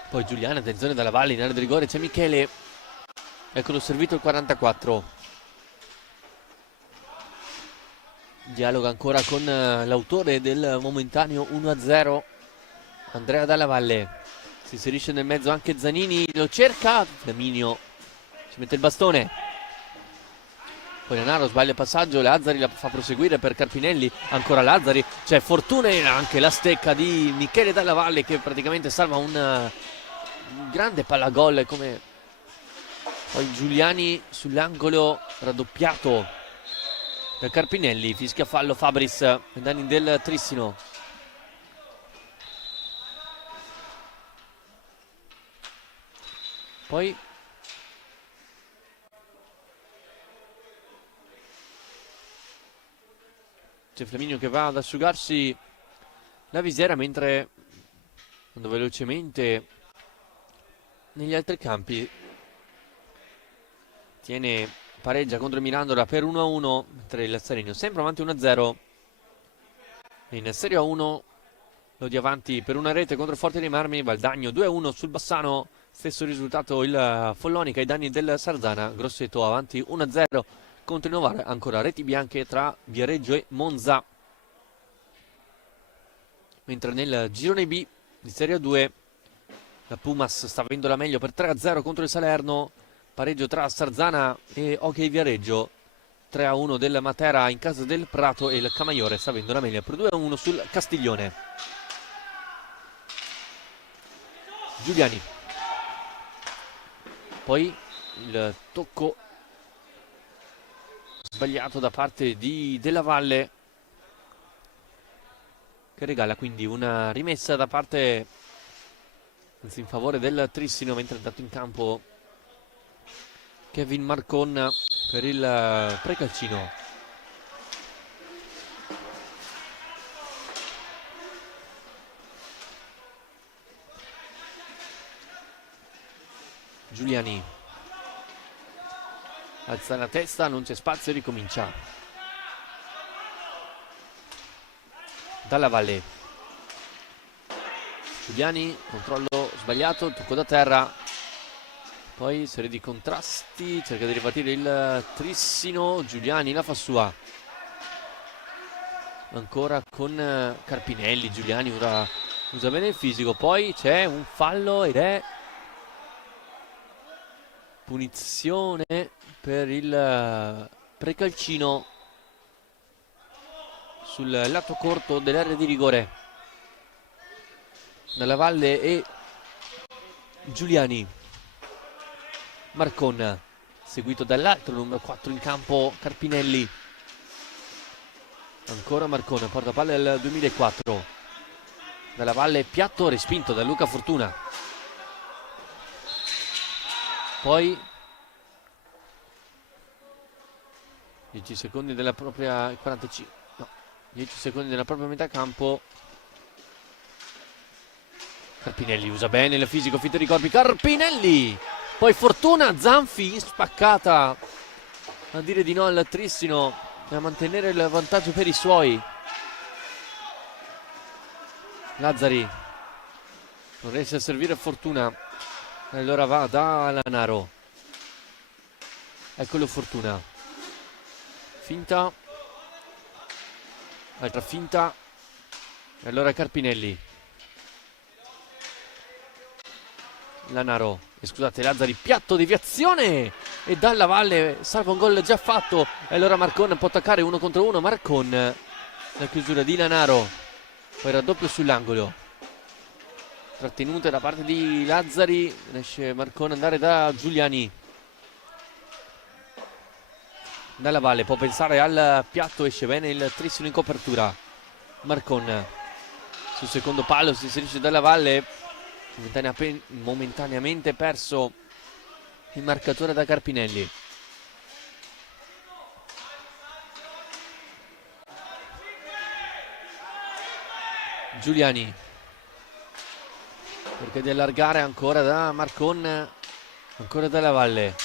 Poi Giuliani, attenzione dalla Valle, in area di rigore c'è Michele. Eccolo servito il 44. Dialoga ancora con l'autore del momentaneo 1-0, Andrea Dalla Valle. Si inserisce nel mezzo anche Zanini, lo cerca, Flaminio ci mette il bastone. Poi Lanaro sbaglia il passaggio, Lazzari la fa proseguire per Carpinelli, ancora Lazzari, c'è fortuna e anche la stecca di Michele Dalla Valle che praticamente salva un grande pallagol, come poi Giuliani sull'angolo raddoppiato da Carpinelli, fischia fallo Fabris ai danni del Trissino. Poi c'è Flaminio che va ad asciugarsi la visiera, mentre andando velocemente negli altri campi pareggia contro il Mirandola per 1-1, mentre il Lazzarino sempre avanti 1-0 in Serie A1. Lo di avanti per una rete contro il Forte dei Marmi, Valdagno 2-1 sul Bassano, stesso risultato il Follonica ai danni del Sarzana. Grosseto avanti 1-0 contro il Novara, ancora reti bianche tra Viareggio e Monza. Mentre nel girone B di Serie A2 la Pumas sta avendo la meglio per 3-0 contro il Salerno, pareggio tra Sarzana e Hockey Viareggio, 3-1 del Matera in casa del Prato, e il Camaiore sta avendo la meglio per 2-1 sul Castiglione. Giuliani, poi il tocco sbagliato da parte di Della Valle, che regala quindi una rimessa da parte, anzi in favore del Trissino, mentre è andato in campo Kevin Marcon per il precalcino. Giuliani alza la testa, non c'è spazio e ricomincia. Dalla Valle, Giuliani, controllo sbagliato, tocco da terra, poi serie di contrasti, cerca di ripartire il Trissino, Giuliani la fa sua, ancora con Carpinelli. Giuliani usa bene il fisico, poi c'è un fallo ed è punizione per il precalcino sul lato corto dell'area di rigore. Dalla Valle e Giuliani. Marcon seguito dall'altro numero 4 in campo, Carpinelli. Ancora Marcon, porta palla del 2004. Dalla Valle, piatto respinto da Luca Fortuna. Poi 10 secondi della propria 45, no, 10 secondi della propria metà campo. Carpinelli usa bene il fisico, finta di corpi, Carpinelli, poi Fortuna, Zanfi spaccata a dire di no al Trissino e a mantenere il vantaggio per i suoi. Lazzari non riesce a servire Fortuna, allora va da Lanaro. Eccolo Fortuna, finta, altra finta, e allora Carpinelli. Lanaro, scusate, Lazzari, piatto, deviazione, e Dalla Valle salva un gol già fatto, e allora Marcon può attaccare 1 contro 1. Marcon, la chiusura di Lanaro, poi raddoppio sull'angolo, trattenute da parte di Lazzari, riesce Marcon ad andare da Giuliani. Dalla Valle può pensare al piatto, esce bene il Trissino in copertura. Marcon sul secondo palo si inserisce Dalla Valle, momentaneamente perso il marcatore da Carpinelli. Giuliani cerca di allargare, ancora da Marcon, ancora Dalla Valle,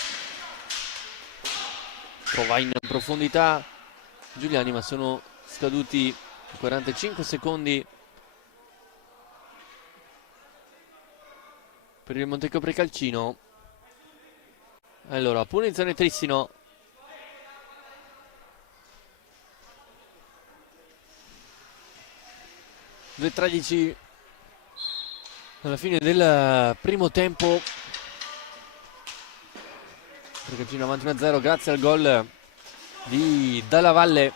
prova in profondità Giuliani, ma sono scaduti 45 secondi per il Montecco Precalcino. Allora, punizione Trissino. Due 13 alla fine del primo tempo. Precalcino avanti 1-0 grazie al gol di Dalla Valle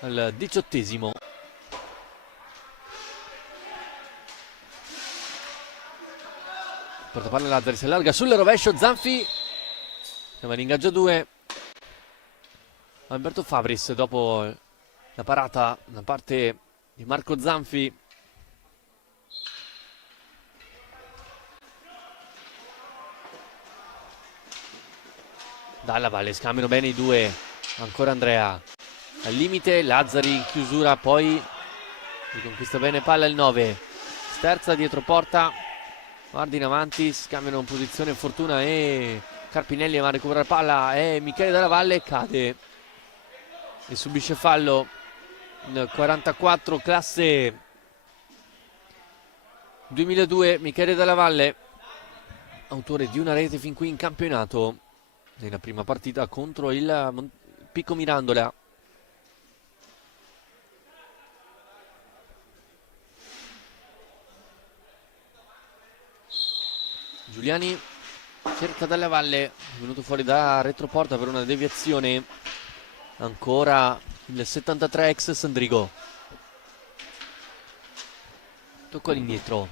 al 18esimo. Portapalla Lazzari, si allarga sul rovescio, Zanfi. Siamo in ingaggio 2. Alberto Fabris dopo la parata da parte di Marco Zanfi. Dalla Valle, scambiano bene i due. Ancora Andrea. Al limite, Lazzari in chiusura, poi riconquista bene palla il 9. Sterza dietro porta. Guardi in avanti, scambiano posizione Fortuna e Carpinelli va a recuperare palla e Michele Dalla Valle cade e subisce fallo. Il 44 classe 2002, Michele Dalla Valle, autore di una rete fin qui in campionato nella prima partita contro il Pico Mirandola. Giuliani cerca Dalla Valle, è venuto fuori da retroporta per una deviazione. Ancora il 73 ex Sandrigo. Tocco all'indietro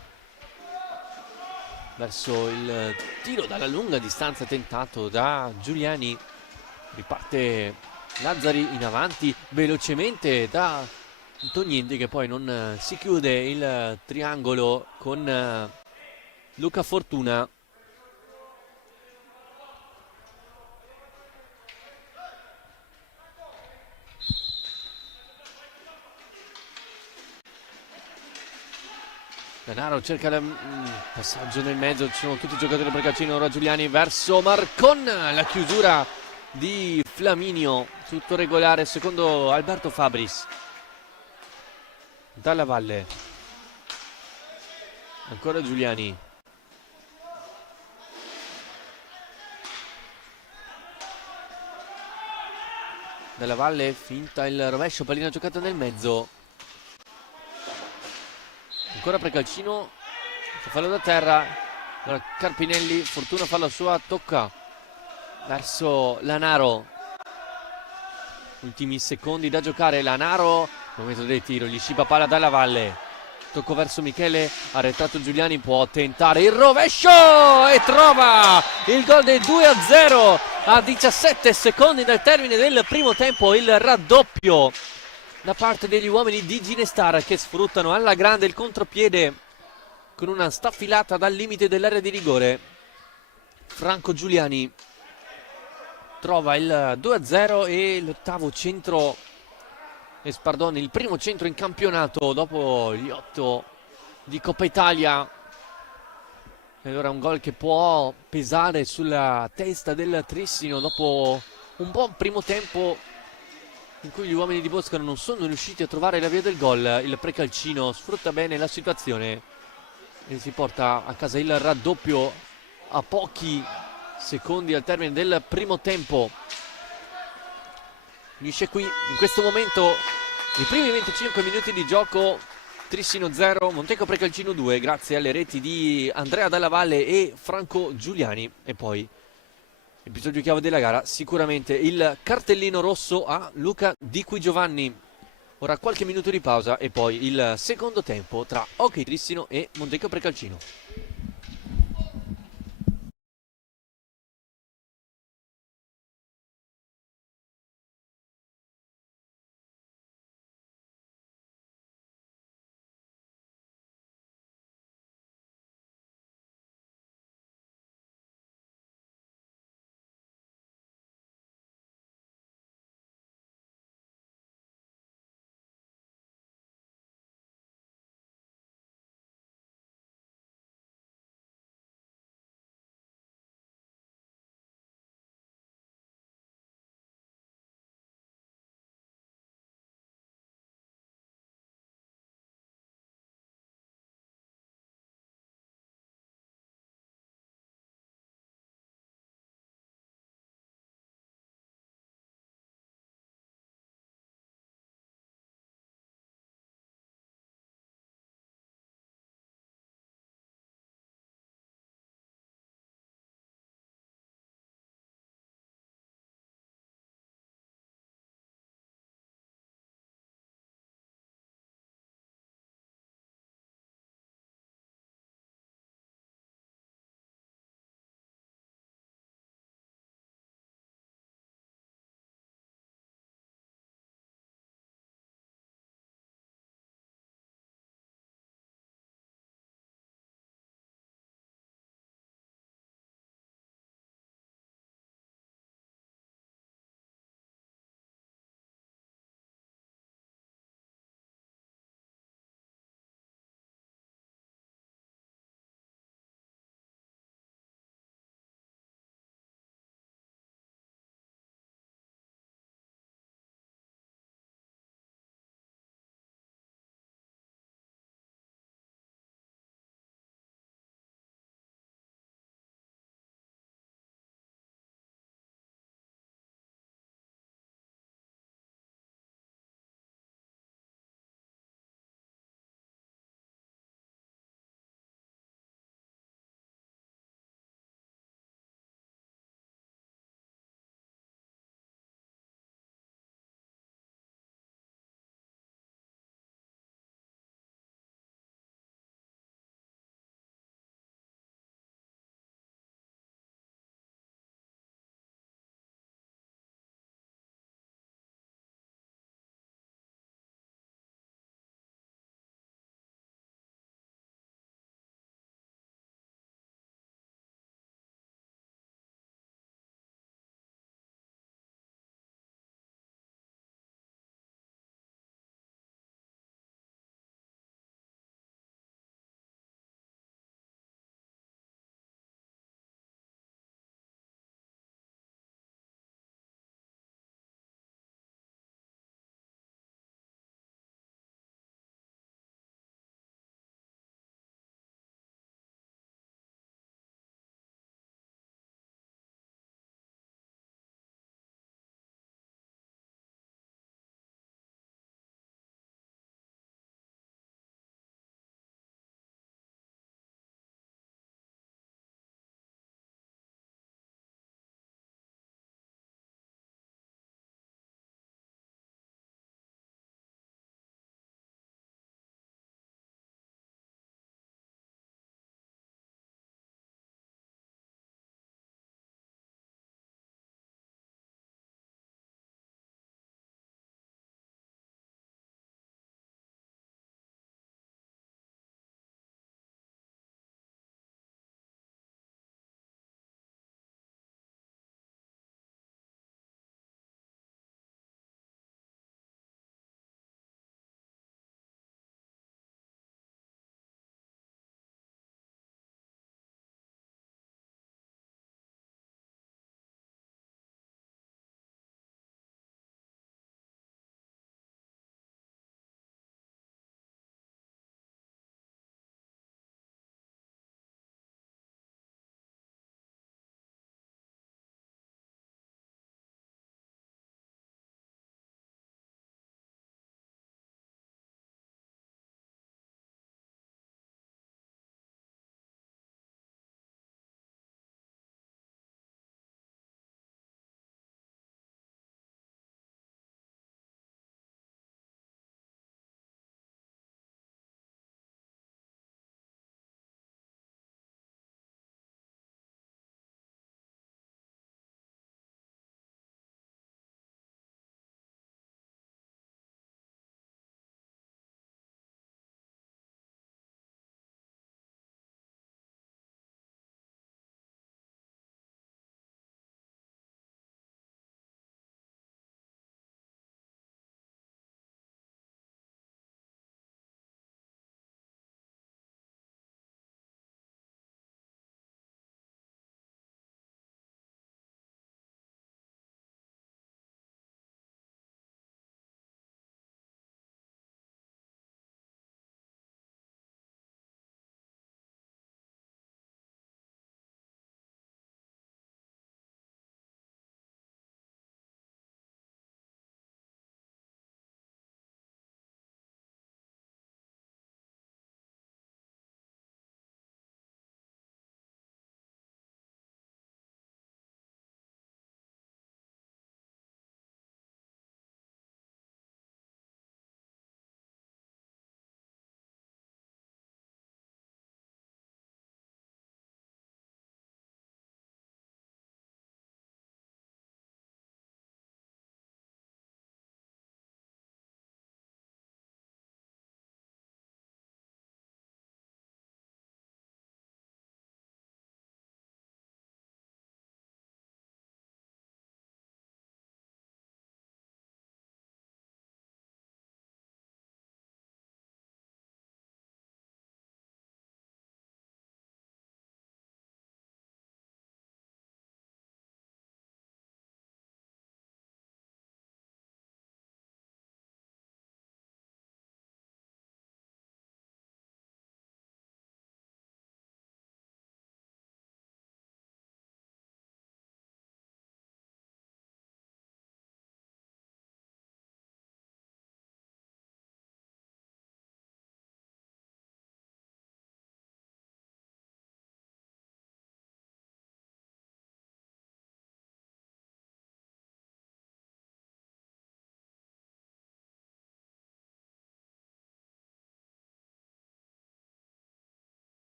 verso il tiro dalla lunga distanza tentato da Giuliani. Riparte Lazzari in avanti velocemente da Antonienti, che poi non si chiude il triangolo con Luca Fortuna. Danaro cerca il passaggio nel mezzo, ci sono tutti i giocatori del Precalcino. Ora Giuliani verso Marcon, la chiusura di Flaminio, tutto regolare secondo Alberto Fabris. Dalla Valle, ancora Giuliani. Dalla Valle finta il rovescio, pallina giocata nel mezzo. Ancora Precalcino, fallo da terra. Allora Carpinelli, Fortuna fa la sua, tocca verso Lanaro. Ultimi secondi da giocare, Lanaro, momento del tiro, gli scipa palla Dalla Valle. Tocco verso Michele, arretrato Giuliani, può tentare il rovescio e trova il gol del 2-0 a 17 secondi dal termine del primo tempo. Il raddoppio da parte degli uomini di Ginestar, che sfruttano alla grande il contropiede con una staffilata dal limite dell'area di rigore. Franco Giuliani trova il 2-0 e l'ottavo centro, pardon, il primo centro in campionato dopo gli 8 di Coppa Italia. E allora un gol che può pesare sulla testa del Trissino dopo un buon primo tempo in cui gli uomini di Boscano non sono riusciti a trovare la via del gol. Il Precalcino sfrutta bene la situazione e si porta a casa il raddoppio a pochi secondi al termine del primo tempo. Finisce qui in questo momento i primi 25 minuti di gioco. Trissino 0, Montecco Precalcino 2, grazie alle reti di Andrea Dalla Valle e Franco Giuliani. E poi episodio chiave della gara, sicuramente il cartellino rosso a Luca Di Qui Giovanni. Ora qualche minuto di pausa e poi il secondo tempo tra Hockey Trissino e Montecco Precalcino.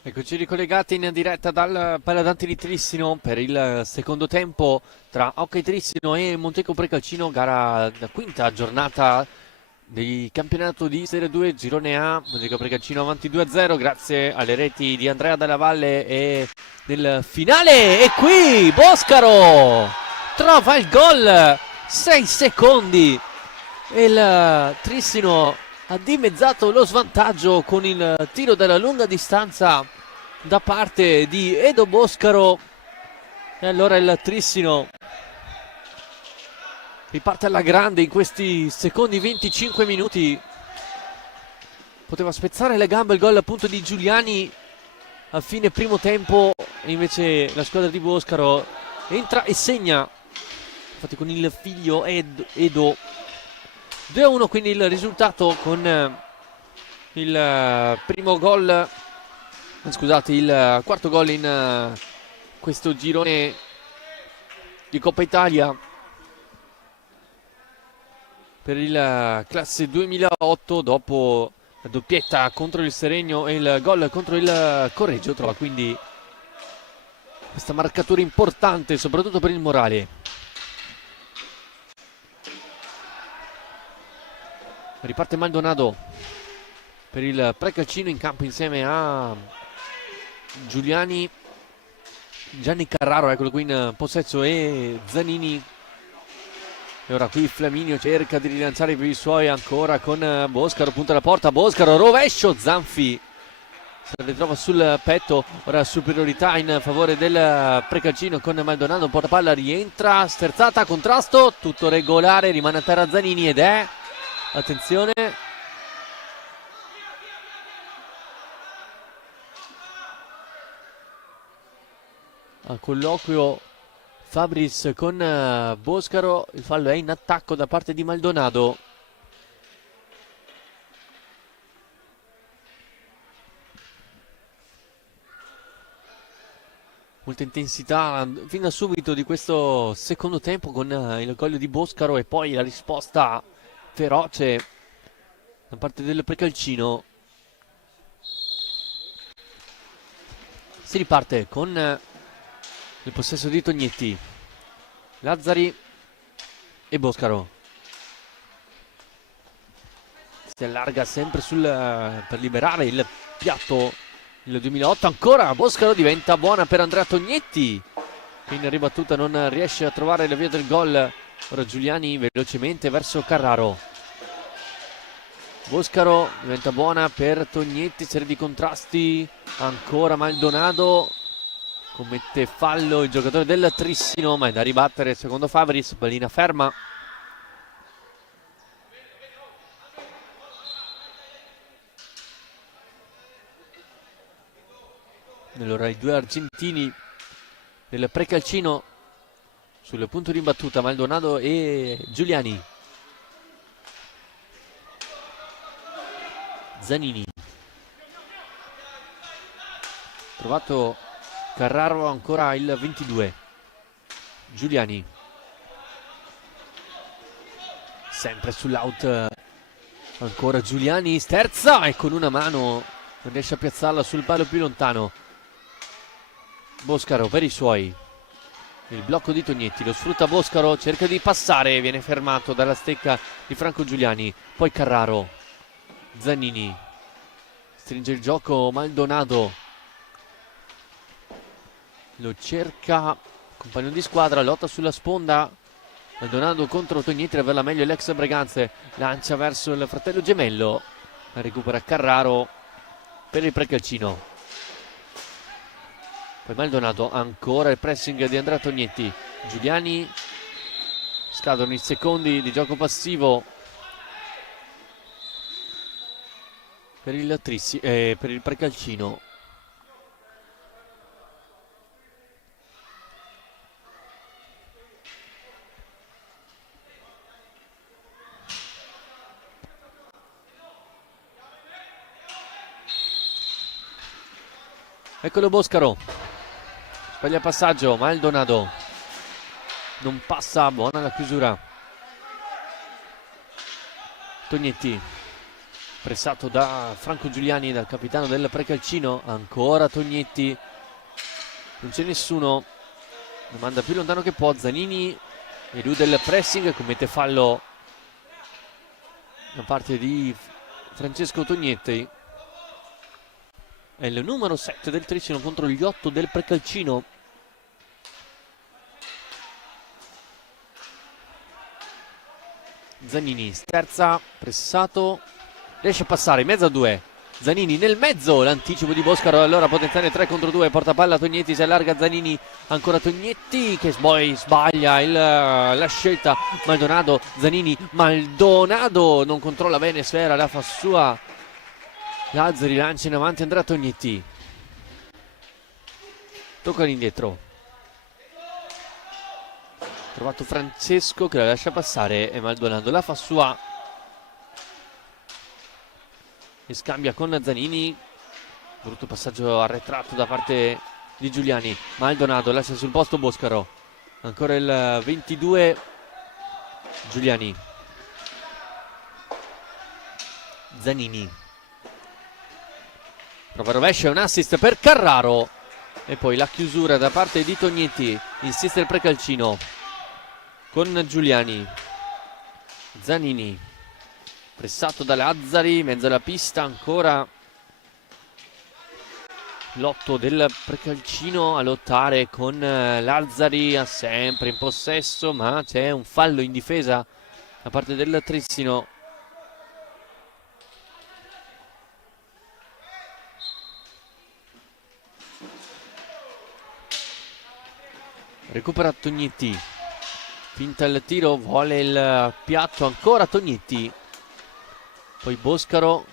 Eccoci ricollegati in diretta dal Paladante di Trissino per il secondo tempo tra Hockey Trissino e Monteco Precalcino, gara la quinta giornata del campionato di Serie 2 Girone A. Monteco Precalcino avanti 2-0 grazie alle reti di Andrea Dalla Valle e nel finale. E qui Boscaro trova il gol, 6 secondi e il Trissino ha dimezzato lo svantaggio con il tiro dalla lunga distanza da parte di Edo Boscaro. E allora il Trissino riparte alla grande in questi secondi 25 minuti. Poteva spezzare le gambe il gol appunto di Giuliani a fine primo tempo, e invece la squadra di Boscaro entra e segna, infatti con il figlio Edo. 2-1 quindi il risultato, con il primo gol, scusate, il quarto gol in questo girone di Coppa Italia per il classe 2008, dopo la doppietta contro il Seregno e il gol contro il Correggio. Trova quindi questa marcatura importante soprattutto per il morale. Riparte Maldonado per il Precalcino, in campo insieme a Giuliani, Gianni Carraro, eccolo qui in possesso, e Zanini. E ora qui Flaminio cerca di rilanciare i suoi ancora con Boscaro, punta alla porta, Boscaro, rovescio, Zanfi se la ritrova sul petto. Ora superiorità in favore del Precalcino con Maldonado, portapalla, rientra, sterzata, contrasto, tutto regolare, rimane a terra Zanini ed è, attenzione, a colloquio Fabris con Boscaro. Il fallo è in attacco da parte di Maldonado. Molta intensità fin da subito di questo secondo tempo, con il gol di Boscaro e poi la risposta feroce da parte del Precalcino. Si riparte con il possesso di Tognetti, Lazzari e Boscaro. Si allarga sempre per liberare il piatto il 2008. Ancora Boscaro, diventa buona per Andrea Tognetti, in ribattuta non riesce a trovare la via del gol. Ora Giuliani velocemente verso Carraro. Boscaro, diventa buona per Tognetti, serie di contrasti, ancora Maldonado, commette fallo il giocatore del Trissino, ma è da ribattere secondo Fabris, pallina ferma. Allora i due argentini del Precalcino sul punto di battuta, Maldonado e Giuliani. Zanini, trovato Carraro, ancora il 22. Giuliani, sempre sull'out, ancora Giuliani, sterza e con una mano non riesce a piazzarla sul palo più lontano. Boscaro per i suoi, il blocco di Tognetti, lo sfrutta Boscaro, cerca di passare, viene fermato dalla stecca di Franco Giuliani. Poi Carraro, Zanini, stringe il gioco Maldonado, lo cerca, compagno di squadra, lotta sulla sponda, Maldonado contro Tognetti, averla meglio l'ex Breganze, lancia verso il fratello gemello, recupera Carraro per il Precalcino. Poi Maldonado, ancora il pressing di Andrea Tognetti, Giuliani, scadono i secondi di gioco passivo per il Precalcino. Eccolo Boscaro, sbaglia passaggio, Maldonado non passa, buona la chiusura. Tognetti, pressato da Franco Giuliani, dal capitano del Precalcino. Ancora Tognetti, non c'è nessuno, lo manda più lontano che può. Zanini elude il pressing, commette fallo da parte di Francesco Tognetti. È il numero 7 del Trissino contro gli 8 del Precalcino. Zanini sterza, pressato, riesce a passare in mezzo a due. Zanini nel mezzo, l'anticipo di Boscaro, allora potenziale 3 contro 2, porta palla Tognetti, si allarga Zanini, ancora Tognetti che sbaglia la scelta. Maldonado, Zanini, Maldonado non controlla bene Sfera, la fa sua. Lazzari lancia in avanti, andrà Tognetti, tocca all'indietro, trovato Francesco che la lascia passare e Maldonado la fa sua e scambia con Zanini. Brutto passaggio arretrato da parte di Giuliani. Maldonado lascia sul posto Boscaro, ancora il 22 Giuliani. Zanini prova rovescia, un assist per Carraro e poi la chiusura da parte di Tognetti. Insiste il Precalcino con Giuliani. Zanini pressato da Lazzari, mezzo alla pista, ancora l'8 del Precalcino a lottare con Lazzari, sempre in possesso, ma c'è un fallo in difesa da parte del Trissino. Recupera Tognetti, finta il tiro, vuole il piatto, ancora Tognetti, poi Boscaro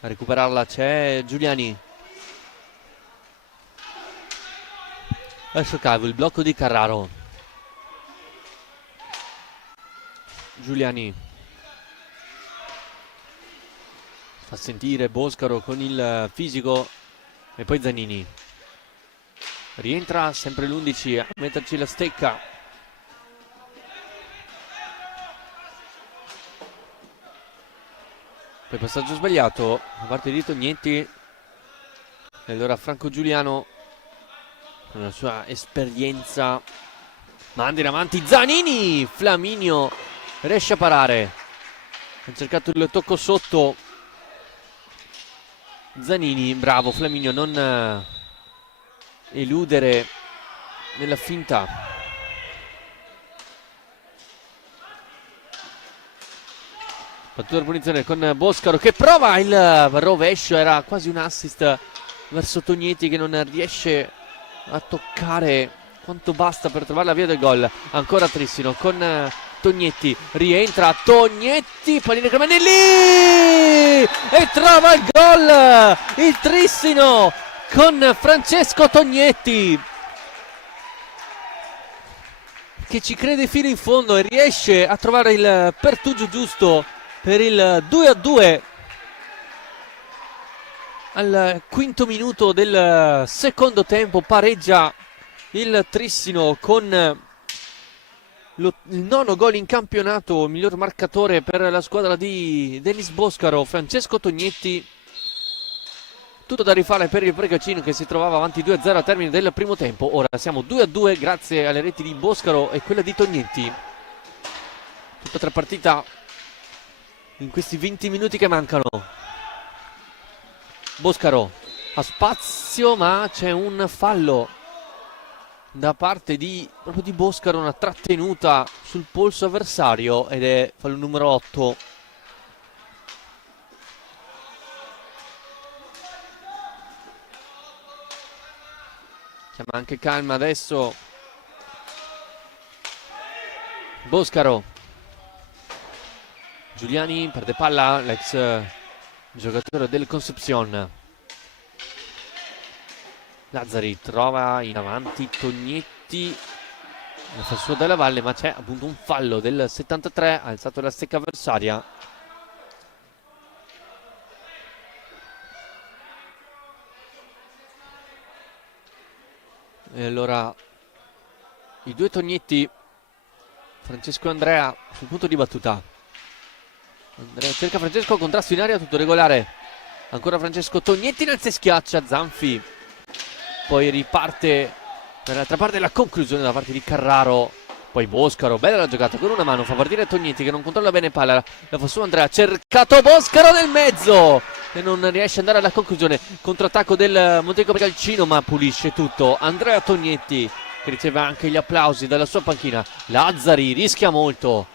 a recuperarla, c'è Giuliani. Adesso cavo il blocco di Carraro. Giuliani fa sentire Boscaro con il fisico e poi Zanini. Rientra sempre l'11 a metterci la stecca. Poi passaggio sbagliato da parte di Tognetti. E allora Franco Giuliano con la sua esperienza manda in avanti Zanini. Flaminio riesce a parare. Ha cercato il tocco sotto. Zanini, bravo Flaminio, non eludere nella finta. Battuta di punizione con Boscaro che prova il rovescio, era quasi un assist verso Tognetti che non riesce a toccare quanto basta per trovare la via del gol. Ancora Trissino con Tognetti, rientra Tognetti, pallina Cremanelli e trova il gol il Trissino con Francesco Tognetti che ci crede fino in fondo e riesce a trovare il pertugio giusto per il 2-2 al quinto minuto del secondo tempo. Pareggia il Trissino con il nono gol in campionato, miglior marcatore per la squadra di Denis Boscaro, Francesco Tognetti. Tutto da rifare per il Precalcino che si trovava avanti 2-0 al termine del primo tempo. Ora siamo 2-2 grazie alle reti di Boscaro e quella di Tognetti. Tutt'altra partita in questi 20 minuti che mancano. Boscaro ha spazio ma c'è un fallo da parte proprio di Boscaro, una trattenuta sul polso avversario ed è fallo numero 8. Chiama anche calma adesso Boscaro. Giuliani perde palla, l'ex giocatore del Concepción. Lazzari trova in avanti Tognetti, la fa sua dalla Valle, ma c'è appunto un fallo del 73, ha alzato la stecca avversaria. E allora i due Tognetti, Francesco e Andrea sul punto di battuta. Cerca Francesco, contrasto in aria, tutto regolare. Ancora Francesco Tognetti nel schiaccia Zanfi. Poi riparte dall'altra parte la conclusione da parte di Carraro. Poi Boscaro, bella la giocata con una mano, fa partire Tognetti che non controlla bene palla, la fa su Andrea, cercato Boscaro nel mezzo e non riesce ad andare alla conclusione. Contrattacco del Montecco Calcino, ma pulisce tutto Andrea Tognetti, che riceve anche gli applausi dalla sua panchina. Lazzari rischia molto,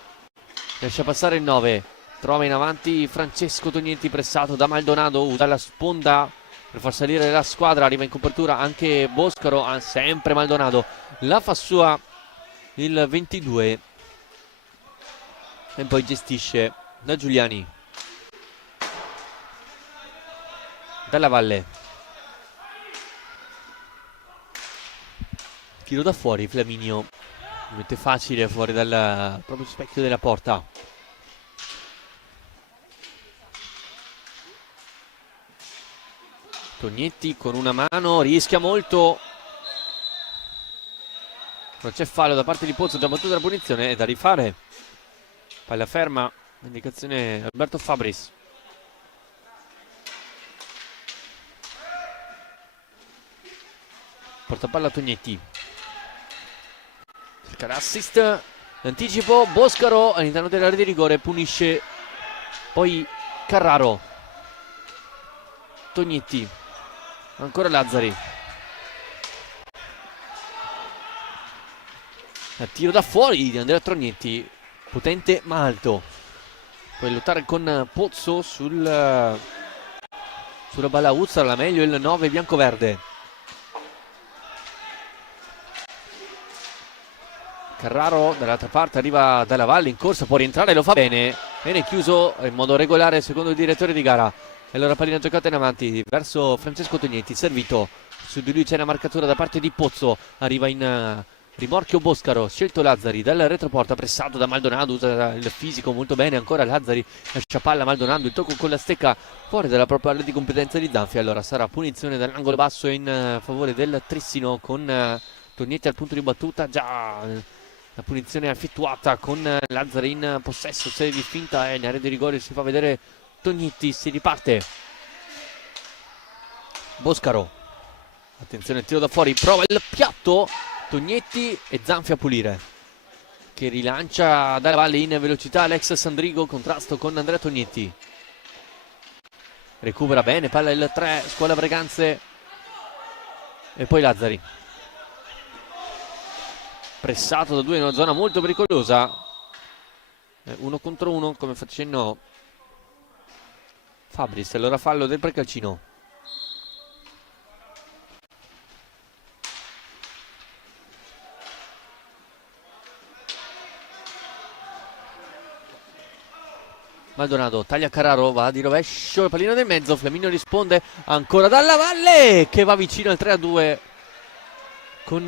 riesce a passare il 9, trova in avanti Francesco Tognetti pressato da Maldonado, usa la sponda per far salire la squadra, arriva in copertura anche Boscaro, sempre Maldonado, la fa sua il 22 e poi gestisce da Giuliani. Dalla Valle, tiro da fuori, Flaminio mette facile fuori dal proprio specchio della porta. Tognetti con una mano rischia molto, non c'è fallo da parte di Pozzo, già battuta la punizione, è da rifare. Palla ferma, indicazione Alberto Fabris. Portapalla Tognetti, cerca l'assist, l'anticipo, Boscaro all'interno dell'area di rigore, punisce poi Carraro. Tognetti, ancora Lazzari, tiro da fuori di Andrea Tognetti, potente ma alto. Puoi lottare con Pozzo sulla balaustra, la meglio il 9 bianco-verde. Carraro dall'altra parte, arriva Dalla Valle in corsa, può rientrare, lo fa bene, viene chiuso in modo regolare secondo il direttore di gara. E allora pallina giocata in avanti verso Francesco Tognetti, servito, su di lui c'è una marcatura da parte di Pozzo, arriva in rimorchio Boscaro, scelto Lazzari dal retroporta, pressato da Maldonado, usa il fisico molto bene, ancora Lazzari, lascia palla Maldonado, il tocco con la stecca fuori dalla propria area di competenza di Zanfi. Allora sarà punizione dall'angolo basso in favore del Trissino con Tognetti al punto di battuta, già la punizione effettuata con Lazzari in possesso, serie di finta e in area di rigore si fa vedere Tognetti, si riparte. Boscaro, attenzione, tiro da fuori, prova il piatto Tognetti e Zanfi a pulire, che rilancia Dalla Valle in velocità. Alex Sandrigo, contrasto con Andrea Tognetti, recupera bene, palla il 3, Scuola Breganze e poi Lazzari, pressato da due in una zona molto pericolosa, 1 contro 1 come facendo Fabris. Allora fallo del Precalcino. Maldonado taglia Carraro, va di rovescio, il pallino nel mezzo, Flaminio risponde ancora Dalla Valle che va vicino al 3-2 con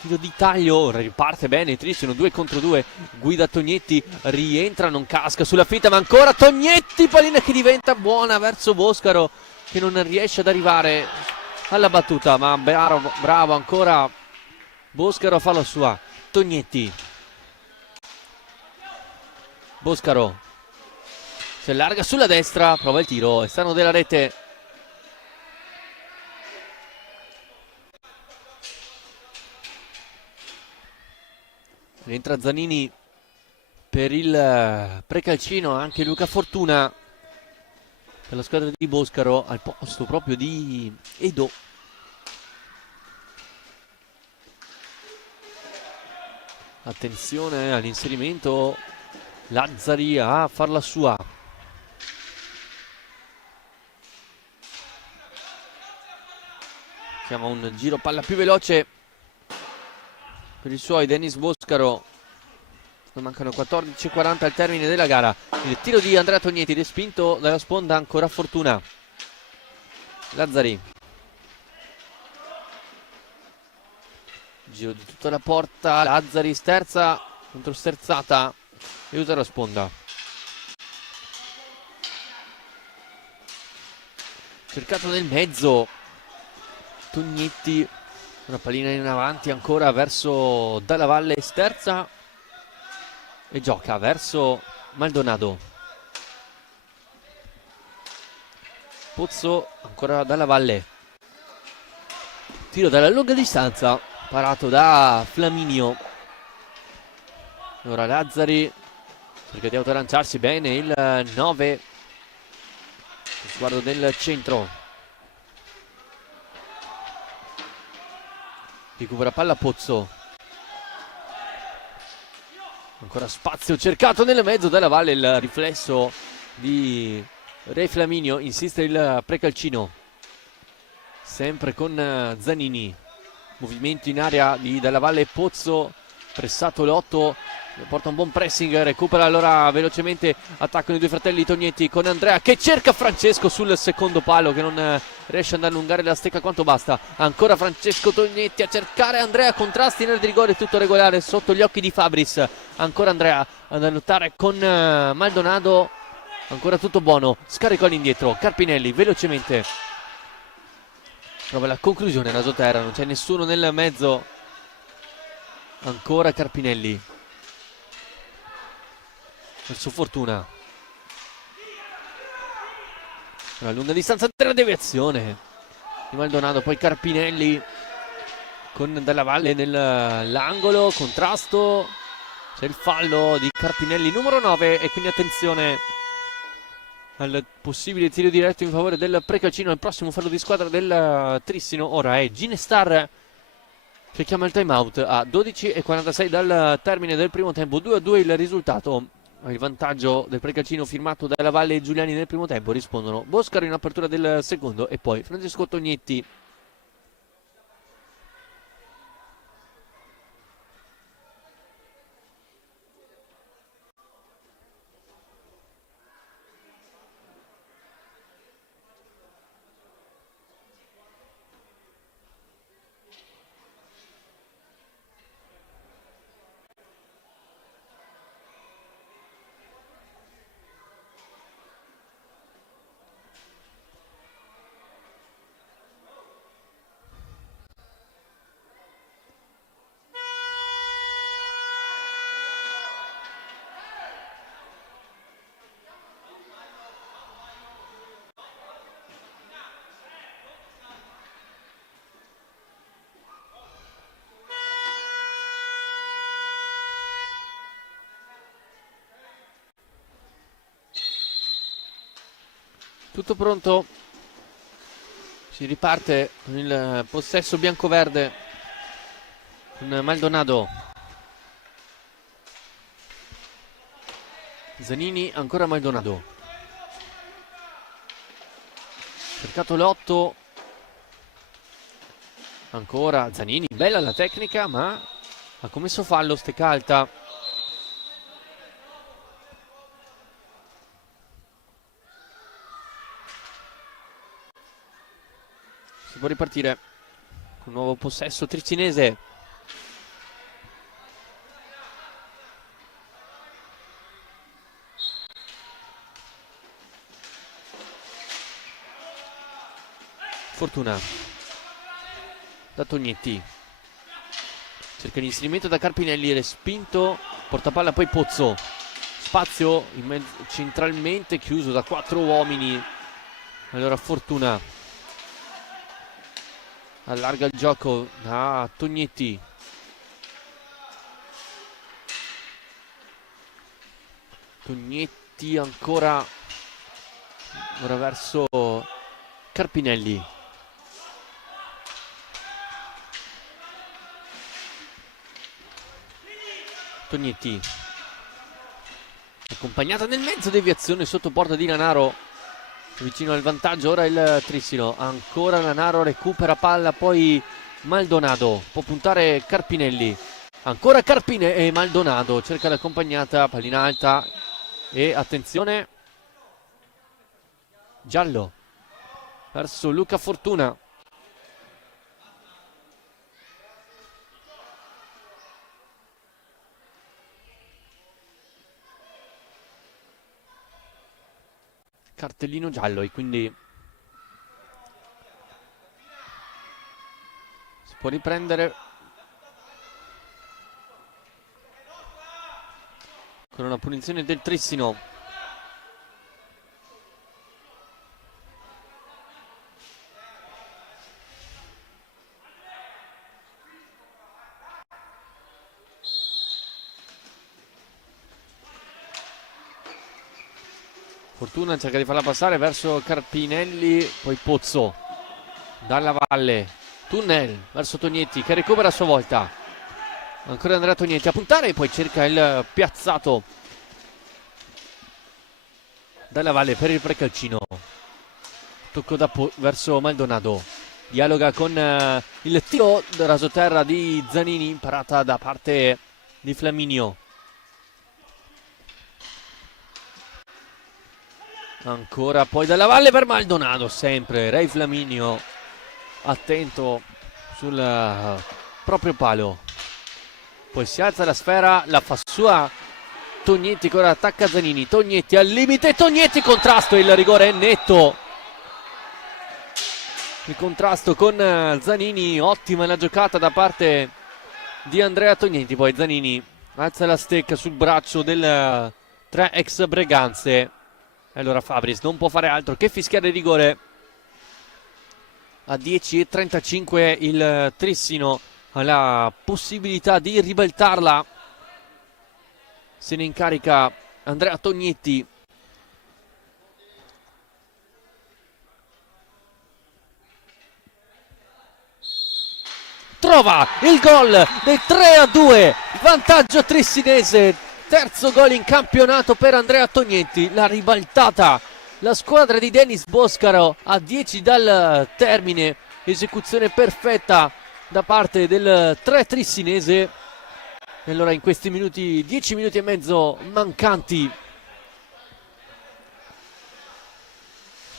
tiro di taglio, riparte bene Trissino, 2 contro 2, guida Tognetti, rientra, non casca sulla finta, ma ancora Tognetti, pallina che diventa buona verso Boscaro che non riesce ad arrivare alla battuta, ma bravo ancora Boscaro a farla sua. Tognetti, Boscaro si allarga sulla destra, prova il tiro, esterno della rete. Rientra Zanini per il Precalcino, anche Luca Fortuna per la squadra di Boscaro al posto proprio di Edo. Attenzione all'inserimento, Lazzari a farla sua. Chiama un giro palla più veloce per i suoi Dennis Boscaro. Mancano 14:40 al termine della gara. Il tiro di Andrea Tognetti respinto dalla sponda, ancora Fortuna. Lazzari, giro di tutta la porta, Lazzari sterza contro sterzata e usa la sponda. Cercato nel mezzo Tognetti, una pallina in avanti ancora verso Dalla Valle, sterza e gioca verso Maldonado. Pozzo ancora dalla Valle, tiro dalla lunga distanza parato da Flaminio. Ora Lazzari cerca di autolanciarsi bene il 9, sguardo del centro, recupera palla Pozzo, ancora spazio cercato nel mezzo della Valle, il riflesso di Re Flaminio, insiste il Precalcino, sempre con Zanini, movimento in area di Dalla Valle. Pozzo pressato l'8, porta un buon pressing, recupera allora velocemente, attaccano i due fratelli Tognetti con Andrea che cerca Francesco sul secondo palo, che non riesce ad allungare la stecca quanto basta. Ancora Francesco Tognetti a cercare Andrea, contrasti nel di rigore, tutto regolare sotto gli occhi di Fabris. Ancora Andrea ad lottare con Maldonado, ancora tutto buono, scarico all'indietro, Carpinelli velocemente prova la conclusione, rasoterra, non c'è nessuno nel mezzo. Ancora Carpinelli verso Fortuna, una lunga distanza della deviazione di Maldonado, poi Carpinelli con Dalla Valle nell'angolo, contrasto, c'è il fallo di Carpinelli numero 9 e quindi attenzione al possibile tiro diretto in favore del Precalcino. Il prossimo fallo di squadra del Trissino ora è Ginestar che chiama il time out a 12:46 dal termine del primo tempo. 2-2 il risultato, il vantaggio del Precalcino firmato Dalla Valle e Giuliani nel primo tempo. Rispondono Boscaro in apertura del secondo e poi Francesco Tognetti. Tutto pronto, si riparte con il possesso biancoverde con Maldonado, Zanini, ancora Maldonado, cercato l'8, ancora Zanini, bella la tecnica ma ha commesso fallo Stecalta. Si può ripartire con un nuovo possesso tricinese. Fortuna da Tognetti, cerca l'inserimento da Carpinelli, respinto, portapalla poi Pozzo, spazio centralmente chiuso da 4 uomini. Allora Fortuna allarga il gioco da Tognetti, Tognetti ancora ora verso Carpinelli, Tognetti accompagnata nel mezzo, deviazione sotto porta di Nanaro, vicino al vantaggio ora il Trissino. Ancora Nanaro recupera palla, poi Maldonado, può puntare Carpinelli, ancora Carpine e Maldonado cerca l'accompagnata, pallina alta e attenzione, giallo verso Luca Fortuna. Cartellino giallo e quindi si può riprendere con una punizione del Trissino. Fortuna cerca di farla passare verso Carpinelli, poi Pozzo, Dalla Valle, tunnel verso Tognetti che recupera a sua volta, ancora Andrea Tognetti a puntare e poi cerca il piazzato Dalla Valle per il Precalcino, tocco verso Maldonado, dialoga con il tiro del rasoterra di Zanini, parata da parte di Flaminio. Ancora poi Dalla Valle per Maldonado, sempre Ray Flaminio attento sul proprio palo, poi si alza la sfera, la fa sua Tognetti che ora attacca Zanini, Tognetti al limite, Tognetti contrasto, il rigore è netto, il contrasto con Zanini, ottima la giocata da parte di Andrea Tognetti, poi Zanini alza la stecca sul braccio del 3 ex Breganze. Allora Fabris non può fare altro che fischiare il rigore. A 10:35 il Trissino ha la possibilità di ribaltarla. Se ne incarica Andrea Tognetti. Trova il gol del 3-2, vantaggio trissinese. Terzo gol in campionato per Andrea Tognetti, la ribaltata la squadra di Denis Boscaro a 10 dal termine, esecuzione perfetta da parte del 3 trissinese. E allora in questi minuti, 10 minuti e mezzo mancanti,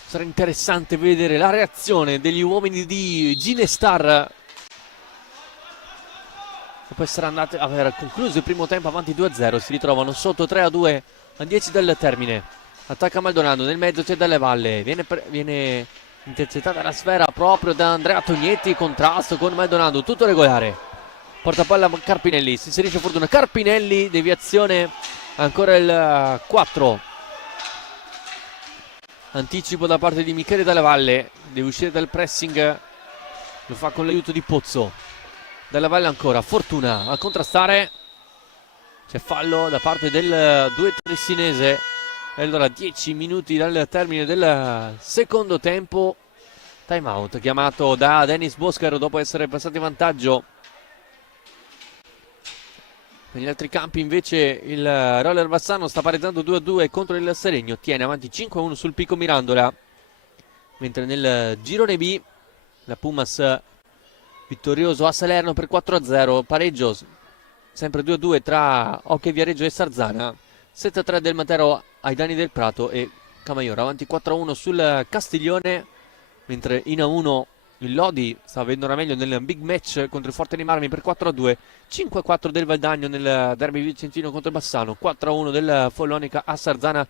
sarà interessante vedere la reazione degli uomini di Ginestar. Dopo essere andati aver concluso il primo tempo avanti 2-0, si ritrovano sotto 3-2 a 10 dal termine. Attacca Maldonado, nel mezzo c'è Dalla Valle, viene intercettata la sfera proprio da Andrea Tognetti, contrasto con Maldonado, tutto regolare. Porta palla Carpinelli, si inserisce Fortuna, Carpinelli, deviazione, ancora il 4. Anticipo da parte di Michele Dalla Valle, deve uscire dal pressing, lo fa con l'aiuto di Pozzo. Dalla Valle ancora, Fortuna a contrastare, c'è fallo da parte del 2 trissinese. E allora 10 minuti dal termine del secondo tempo, time out chiamato da Denis Boscaro dopo essere passati in vantaggio. Negli altri campi invece il Roller Bassano sta pareggiando 2-2 contro il Seregno, tiene avanti 5-1 sul Pico Mirandola, mentre nel girone B la Pumas vittorioso a Salerno per 4-0, pareggio sempre 2-2 tra Ocche Viareggio e Sarzana, 7-3 del Matero ai danni del Prato e Camaiore, avanti 4-1 sul Castiglione, mentre in A1 il Lodi sta avendo una meglio nel big match contro il Forte dei Marmi per 4-2, 5-4 del Valdagno nel derby vicentino contro il Bassano, 4-1 del Follonica a Sarzana,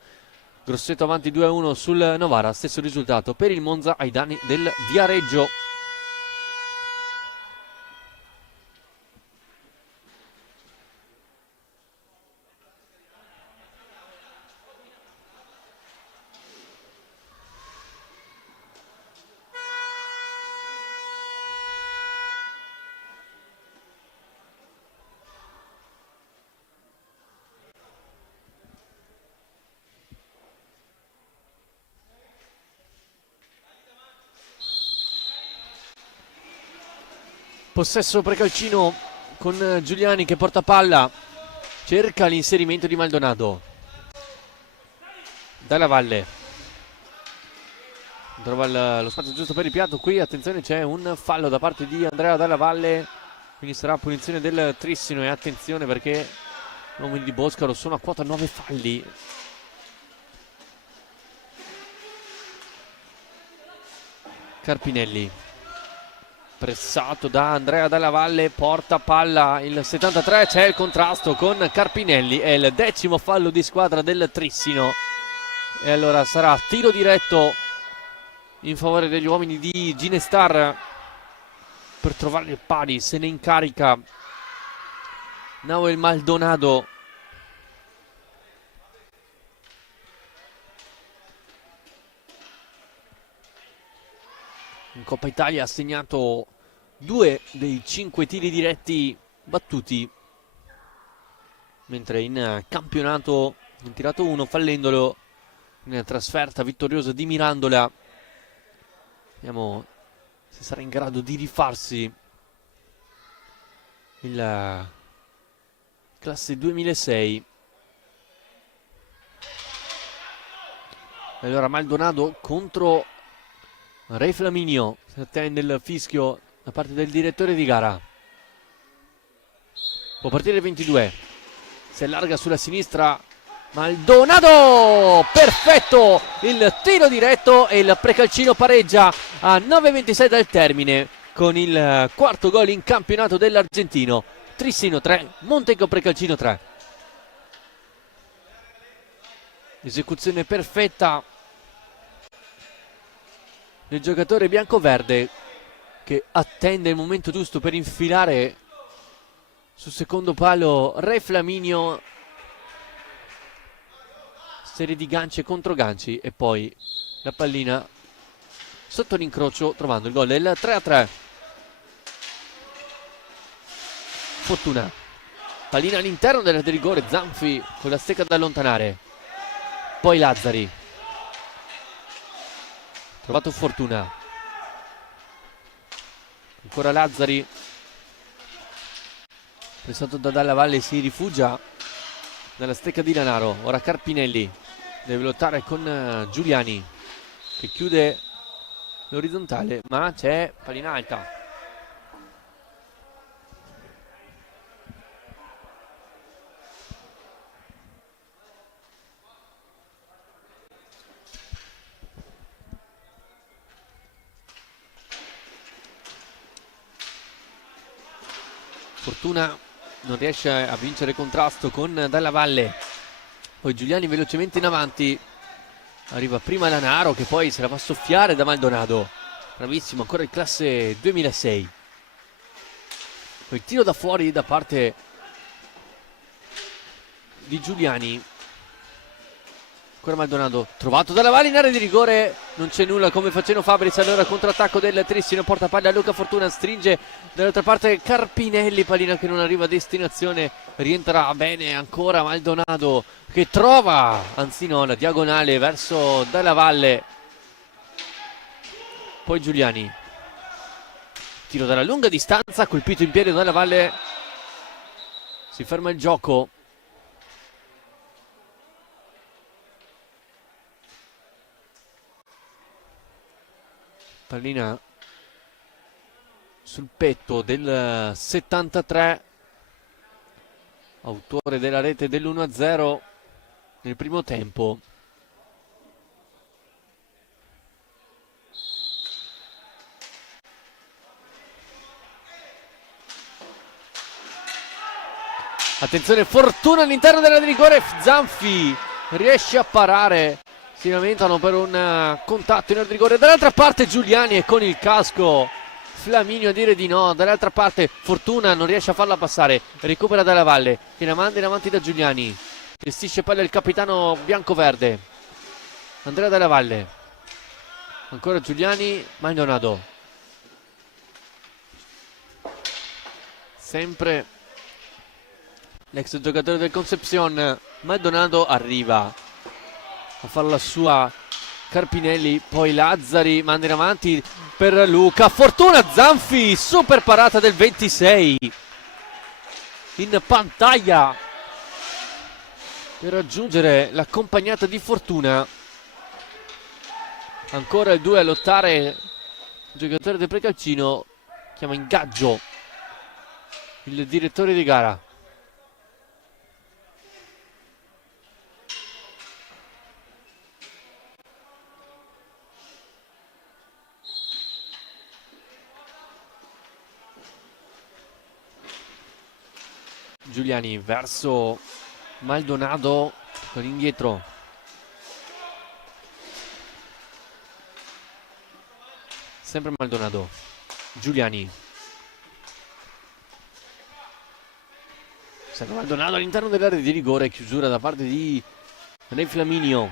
Grosseto avanti 2-1 sul Novara, stesso risultato per il Monza ai danni del Viareggio. Possesso Precalcino con Giuliani che porta palla, cerca l'inserimento di Maldonado. Dalla Valle trova lo spazio giusto per il piatto. Qui attenzione, c'è un fallo da parte di Andrea Dalla Valle, quindi sarà punizione del Trissino. E attenzione perché gli uomini di Boscaro sono a quota 9 falli. Carpinelli pressato da Andrea Dalla Valle, porta palla il 73, c'è il contrasto con Carpinelli, è il 10° fallo di squadra del Trissino e allora sarà tiro diretto in favore degli uomini di Ginestar per trovare il pari. Se ne incarica Nahuel Maldonado. In Coppa Italia ha segnato 2 dei 5 tiri diretti battuti, mentre in campionato ha tirato 1 fallendolo Una trasferta vittoriosa di Mirandola. Vediamo se sarà in grado di rifarsi il classe 2006. Allora Maldonado contro Re Flaminio. Si attende il fischio da parte del direttore di gara. Può partire il 22. Si allarga sulla sinistra Maldonado, perfetto il tiro diretto e il Precalcino pareggia a 9:26 dal termine con il quarto gol in campionato dell'argentino. Trissino 3, Montecco Precalcino 3. Esecuzione perfetta del giocatore biancoverde che attende il momento giusto per infilare sul secondo palo Re Flaminio. Serie di ganci e controganci e poi la pallina sotto l'incrocio trovando il gol del 3-3. Fortuna, pallina all'interno dell'area di rigore, Zanfi con la stecca da allontanare, poi Lazzari, trovato Fortuna, ancora Lazzari, pressato da Dalla Valle, si rifugia nella stecca di Lanaro. Ora Carpinelli deve lottare con Giuliani che chiude l'orizzontale, ma c'è pallina alta. Fortuna non riesce a vincere contrasto con Dalla Valle, poi Giuliani velocemente in avanti, arriva prima Lanaro che poi se la fa soffiare da Maldonado, bravissimo ancora il classe 2006. Poi tiro da fuori da parte di Giuliani, ancora Maldonado, trovato Dalla Valle in area di rigore, non c'è nulla come facendo Fabris. Allora contrattacco del Trissino, porta palla a Luca Fortuna, stringe dall'altra parte Carpinelli, pallina che non arriva a destinazione, rientra bene ancora Maldonado che trova, anzi no, la diagonale verso Dalla Valle, poi Giuliani, tiro dalla lunga distanza, colpito in piede Dalla Valle, si ferma il gioco. Pallina sul petto del 73, autore della rete dell'1-0 nel primo tempo. Attenzione, Fortuna all'interno della rigore, Zanfi riesce a parare, si lamentano per un contatto in area di rigore. Dall'altra parte Giuliani e con il casco Flaminio a dire di no. Dall'altra parte Fortuna non riesce a farla passare, recupera Dalla Valle che la manda in avanti da Giuliani, gestisce palla il capitano biancoverde Andrea Dalla Valle, ancora Giuliani, Maldonado, sempre l'ex giocatore del Concepción. Maldonado arriva a fare la sua, Carpinelli, poi Lazzari manda in avanti per Luca Fortuna, Zanfi, super parata del 26 in pantalla per raggiungere l'accompagnata di Fortuna. Ancora il 2 a lottare, il giocatore del Precalcino chiama ingaggio il direttore di gara. Giuliani verso Maldonado con indietro, sempre Maldonado, Giuliani, sempre Maldonado all'interno dell'area di rigore, chiusura da parte di Re Flaminio.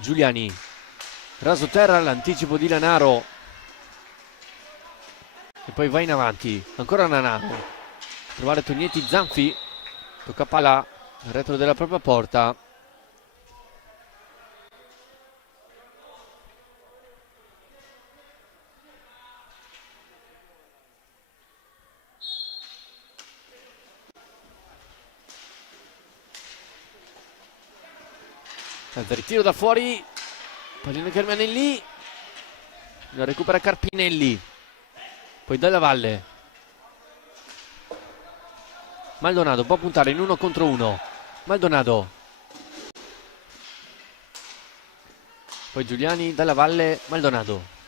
Giuliani, raso terra, l'anticipo di Lanaro e poi va in avanti, ancora Lanaro, trovare Tognetti, Zanfi, tocca palla al retro della propria porta, Ritiro da fuori, pallino che rimane lì, lo recupera Carpinelli, poi Dalla Valle. Maldonado può puntare in 1 contro 1. Maldonado, poi Giuliani, Dalla Valle, Maldonado.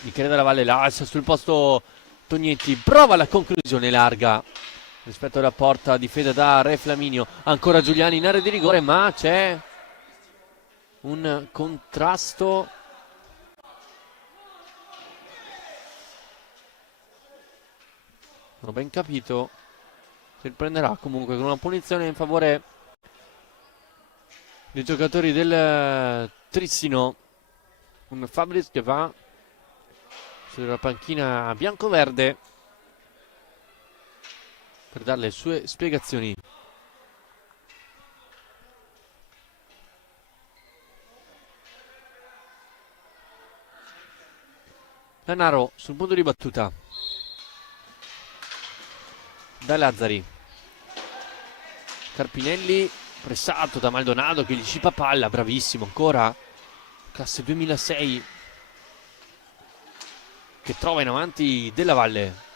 Michele Dalla Valle lascia sul posto Tognetti, prova la conclusione larga rispetto alla porta, difesa da Re Flaminio. Ancora Giuliani in area di rigore, ma c'è un contrasto. Non ho ben capito. Si riprenderà comunque con una punizione in favore dei giocatori del Trissino. Un Fabris che va sulla panchina bianco-verde per dare le sue spiegazioni. Lanaro sul punto di battuta da Lazzari. Carpinelli pressato da Maldonado che gli scipa palla, bravissimo ancora, classe 2006, che trova in avanti Della Valle.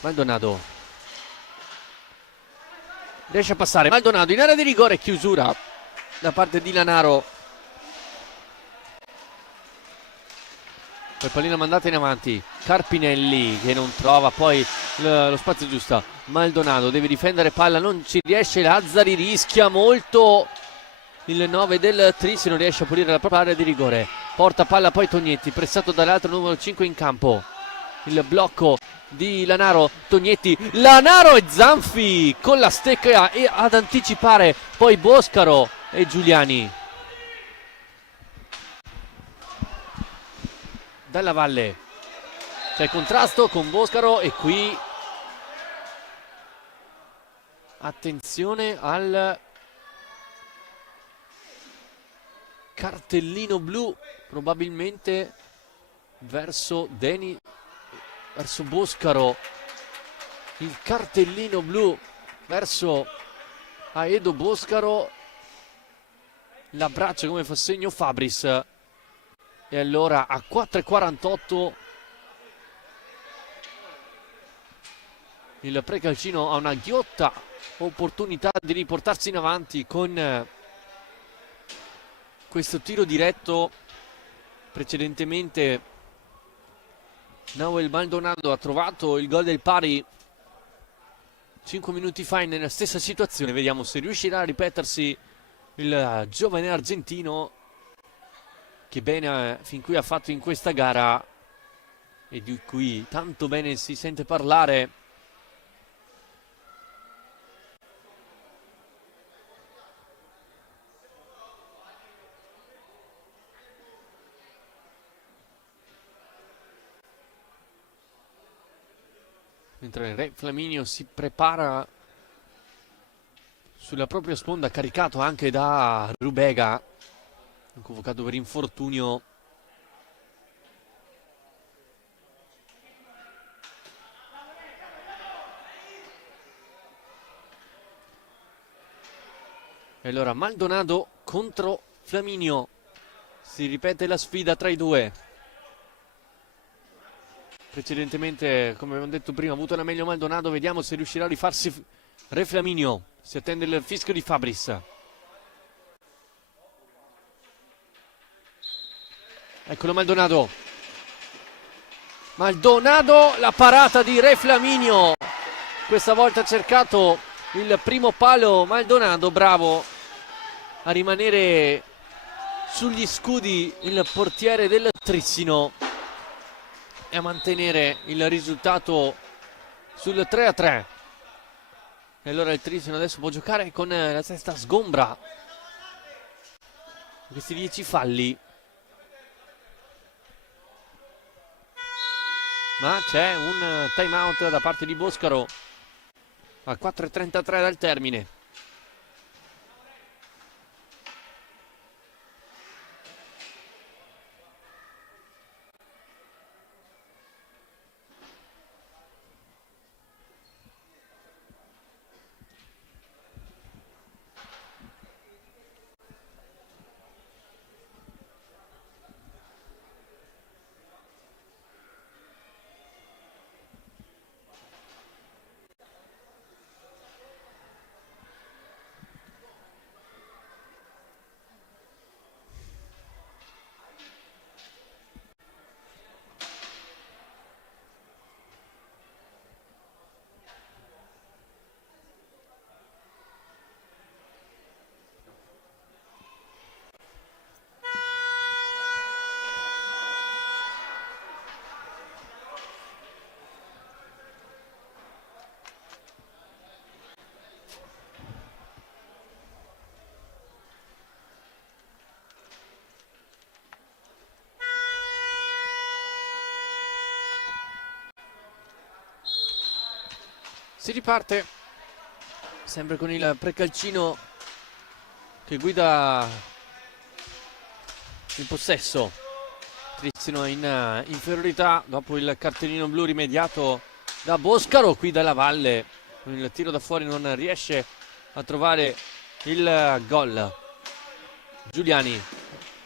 Maldonado riesce a passare, Maldonado in area di rigore, chiusura da parte di Lanaro. Poi pallina mandata in avanti, Carpinelli che non trova poi lo spazio giusto. Maldonado deve difendere palla, non ci riesce, Lazzari rischia molto. Il 9 del Tris non riesce a pulire la propria area di rigore. Porta palla poi Tognetti, pressato dall'altro numero 5 in campo. Il blocco di Lanaro, Tognetti, Lanaro e Zanfi con la stecca e ad anticipare poi Boscaro e Giuliani. Dalla Valle, c'è il contrasto con Boscaro e qui attenzione al cartellino blu, probabilmente verso Boscaro. Il cartellino blu verso Aedo Boscaro, l'abbraccio come fa segno Fabris. E allora a 4:48 il Precalcino ha una ghiotta opportunità di riportarsi in avanti con questo tiro diretto. Precedentemente Nahuel Maldonado ha trovato il gol del pari 5 minuti fa nella stessa situazione. Vediamo se riuscirà a ripetersi il giovane argentino, che bene fin qui ha fatto in questa gara e di cui tanto bene si sente parlare. Mentre il Re Flaminio si prepara sulla propria sponda, caricato anche da Rubega, convocato per infortunio. E allora Maldonado contro Flaminio, si ripete la sfida tra i due. Precedentemente, come abbiamo detto prima, ha avuto la meglio Maldonado, vediamo se riuscirà a rifarsi Re Flaminio. Si attende il fischio di Fabris. Eccolo Maldonado. Maldonado, la parata di Re Flaminio. Questa volta ha cercato il primo palo Maldonado, bravo a rimanere sugli scudi il portiere del Trissino e a mantenere il risultato sul 3-3. E allora il Trissino adesso può giocare con la testa sgombra. Questi 10 falli. Ma c'è un time out da parte di Boscaro a 4:33 dal termine. Si riparte sempre con il Precalcino che guida il possesso. Tristino in inferiorità dopo il cartellino blu rimediato da Boscaro. Qui dalla Valle con il tiro da fuori non riesce a trovare il gol. Giuliani,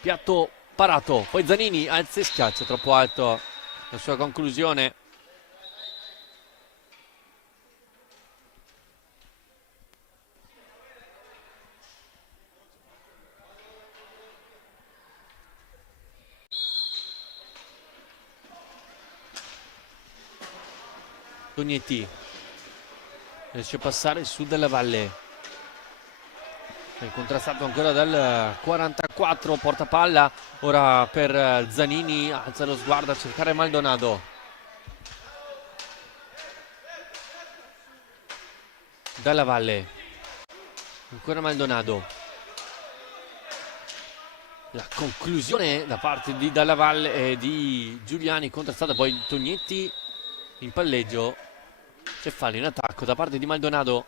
piatto parato, poi Zanini alza e schiaccia troppo alto la sua conclusione. Tognetti riesce a passare su dalla Valle, è contrastato ancora dal 44, porta palla ora per Zanini, alza lo sguardo a cercare Maldonado. Dalla Valle, ancora Maldonado, la conclusione da parte di Dalla Valle e di Giuliani, contrastata poi Tognetti in palleggio. C'è fallo in attacco da parte di Maldonado.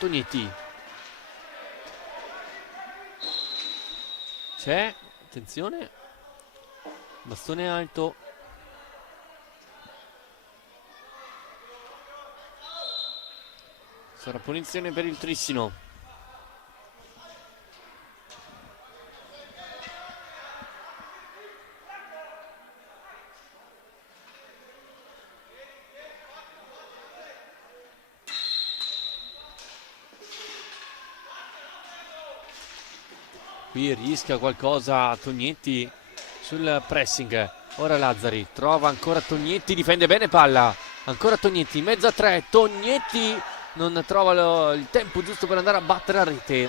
Tognetti, c'è, attenzione, bastone alto. Sarà punizione per il Trissino. Qui rischia qualcosa Tognetti sul pressing. Ora Lazzari trova ancora Tognetti, difende bene palla. Ancora Tognetti, mezza tre. Tognetti non trova il tempo giusto per andare a battere a rete.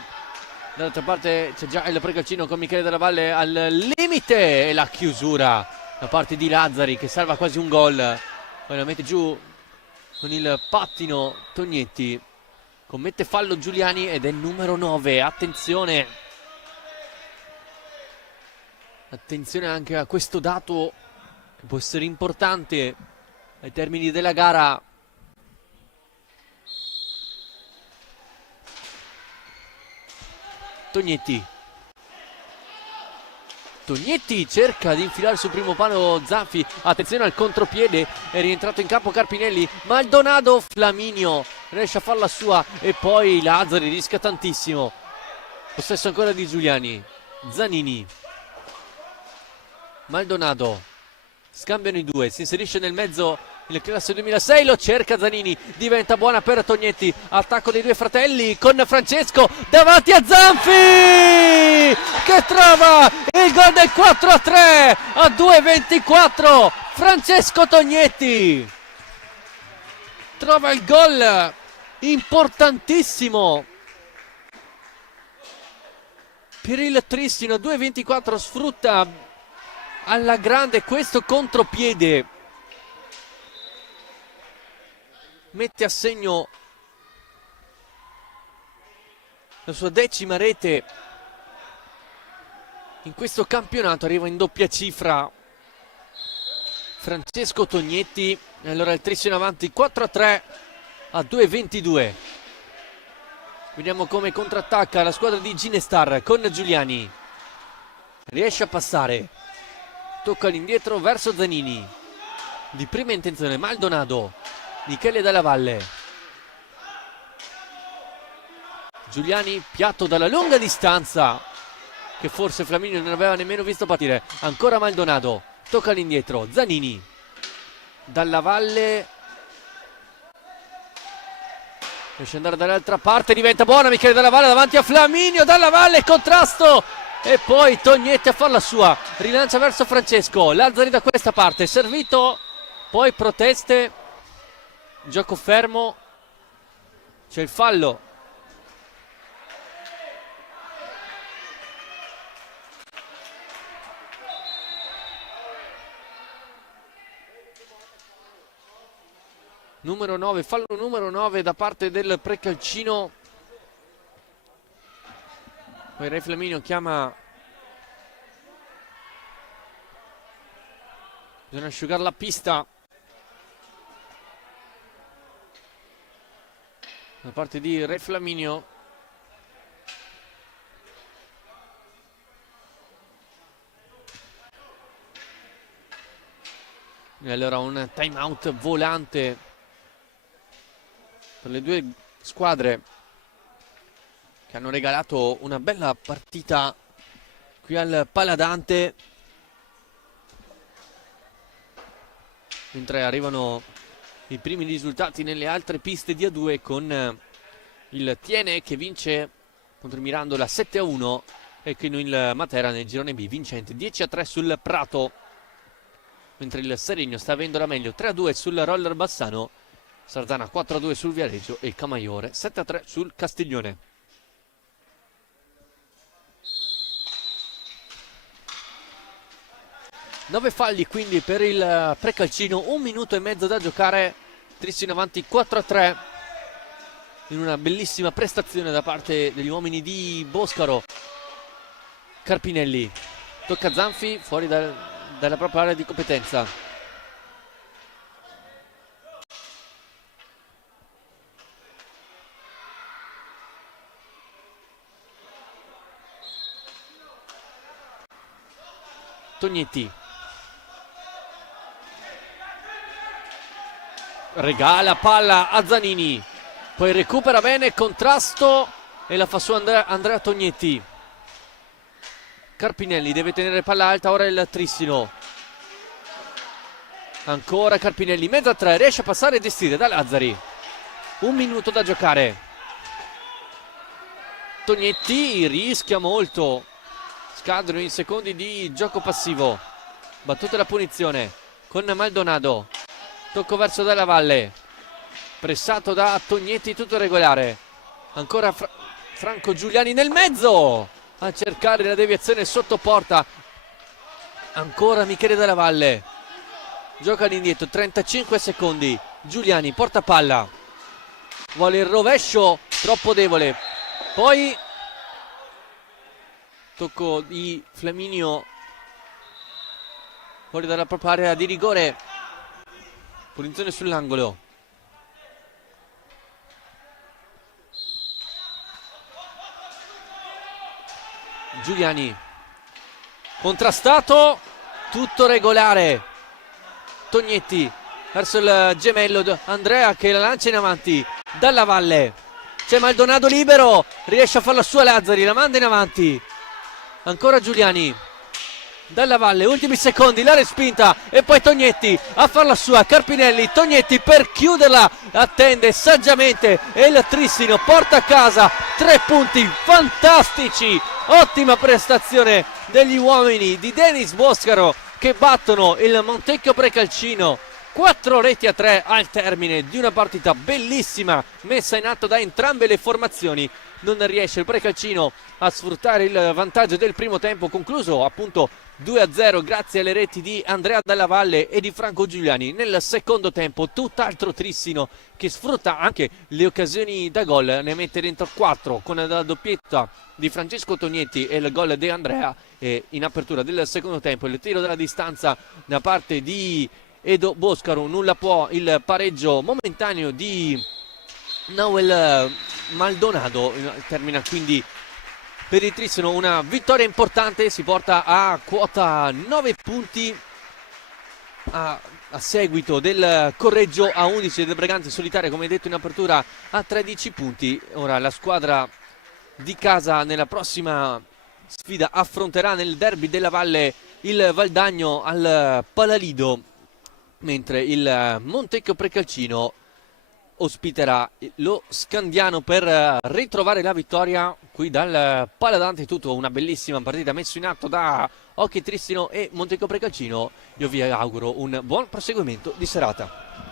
Dall'altra parte c'è già il Precalcino con Michele Dalla Valle al limite e la chiusura da parte di Lazzari che salva quasi un gol. Poi la mette giù con il pattino Tognetti. Commette fallo Giuliani ed è il numero 9. Attenzione. Attenzione anche a questo dato che può essere importante ai termini della gara. Tognetti cerca di infilare sul primo palo Zanfi, attenzione al contropiede, è rientrato in campo Carpinelli, Maldonado, Flaminio riesce a farla sua e poi Lazzari rischia tantissimo. Possesso ancora di Giuliani, Zanini, Maldonado, scambiano i due, si inserisce nel mezzo il classe 2006, lo cerca Zanini, diventa buona per Tognetti, attacco dei due fratelli con Francesco davanti a Zanfi che trova il gol del 4-3 a 2:24. Francesco Tognetti trova il gol importantissimo per il Tristino, 2:24, sfrutta alla grande questo contropiede, mette a segno la sua 10ª rete in questo campionato, arriva in doppia cifra Francesco Tognetti e allora il Tristino avanti 4-3 a 2:22. Vediamo come contrattacca la squadra di Ginestar con Giuliani, riesce a passare, tocca all'indietro verso Zanini, di prima intenzione Maldonado, Michele Dalla Valle, Giuliani, piatto dalla lunga distanza che forse Flaminio non aveva nemmeno visto partire, ancora Maldonado, tocca all'indietro Zanini, Dalla Valle riesce ad andare dall'altra parte, diventa buona Michele Dalla Valle davanti a Flaminio, Dalla Valle, contrasto e poi Tognetti a farla sua, rilancia verso Francesco, Lazzari da questa parte, servito, poi proteste, gioco fermo, c'è il fallo numero 9, fallo numero 9 da parte del Precalcino Poi Re Flaminio chiama, bisogna asciugare la pista da parte di Re Flaminio. E allora un time out volante per le due squadre che hanno regalato una bella partita qui al Paladante, mentre arrivano i primi risultati nelle altre piste di A2 con il Tiene che vince contro il Mirandola 7-1 e con il Matera nel girone B vincente 10-3 sul Prato, mentre il Seregno sta avendo la meglio 3-2 sul Roller Bassano, Sardana 4-2 sul Viareggio e Camaiore 7-3 sul Castiglione. Nove falli quindi per il Precalcino, 1 minuto e mezzo da giocare, Trissino avanti 4-3 in una bellissima prestazione da parte degli uomini di Boscaro. Carpinelli tocca Zanfi fuori dalla propria area di competenza. Tognetti regala palla a Zanini, poi recupera bene, contrasto e la fa su Andrea Tognetti. Carpinelli deve tenere palla alta, ora il Trissino, ancora Carpinelli, mezzo a 3, riesce a passare e gestire da Lazzari. 1 minuto da giocare. Tognetti rischia molto, scadono in secondi di gioco passivo. Battuta la punizione con Maldonado, tocco verso Della Valle, pressato da Tognetti, tutto regolare. Ancora Franco Giuliani nel mezzo a cercare la deviazione sotto porta. Ancora Michele Della Valle, gioca all'indietro, 35 secondi. Giuliani porta palla, vuole il rovescio, troppo debole. Poi tocco di Flaminio fuori dalla propria area di rigore, punizione sull'angolo. Giuliani contrastato, tutto regolare. Tognetti verso il gemello Andrea che la lancia in avanti. Dalla Valle, c'è Maldonado libero, riesce a farla sua Lazzari, la manda in avanti. Ancora Giuliani, Dalla Valle, ultimi secondi, la respinta e poi Tognetti a farla sua. Carpinelli, Tognetti per chiuderla, attende saggiamente e il Trissino porta a casa 3 punti fantastici. Ottima prestazione degli uomini di Denis Boscaro che battono il Montecchio Precalcino 4 reti a 3 al termine di una partita bellissima messa in atto da entrambe le formazioni. Non riesce il Precalcino a sfruttare il vantaggio del primo tempo, concluso appunto 2-0 grazie alle reti di Andrea Dalla Valle e di Franco Giuliani. Nel secondo tempo tutt'altro Trissino che sfrutta anche le occasioni da gol, ne mette dentro 4 con la doppietta di Francesco Tognetti e il gol di Andrea, e in apertura del secondo tempo il tiro dalla distanza da parte di Edo Boscaro, nulla può il pareggio momentaneo di Noel Maldonado. Termina quindi per il Trissino una vittoria importante, si porta a quota 9 punti a seguito del Correggio a 11 del Breganze Solitaria, come detto in apertura, a 13 punti. Ora la squadra di casa nella prossima sfida affronterà nel derby della Valle il Valdagno al Palalido, mentre il Montecchio Precalcino ospiterà lo Scandiano per ritrovare la vittoria qui dal Paladante. Tutto una bellissima partita messa in atto da Hockey Trissino e Montecchio Precalcino. Io vi auguro un buon proseguimento di serata.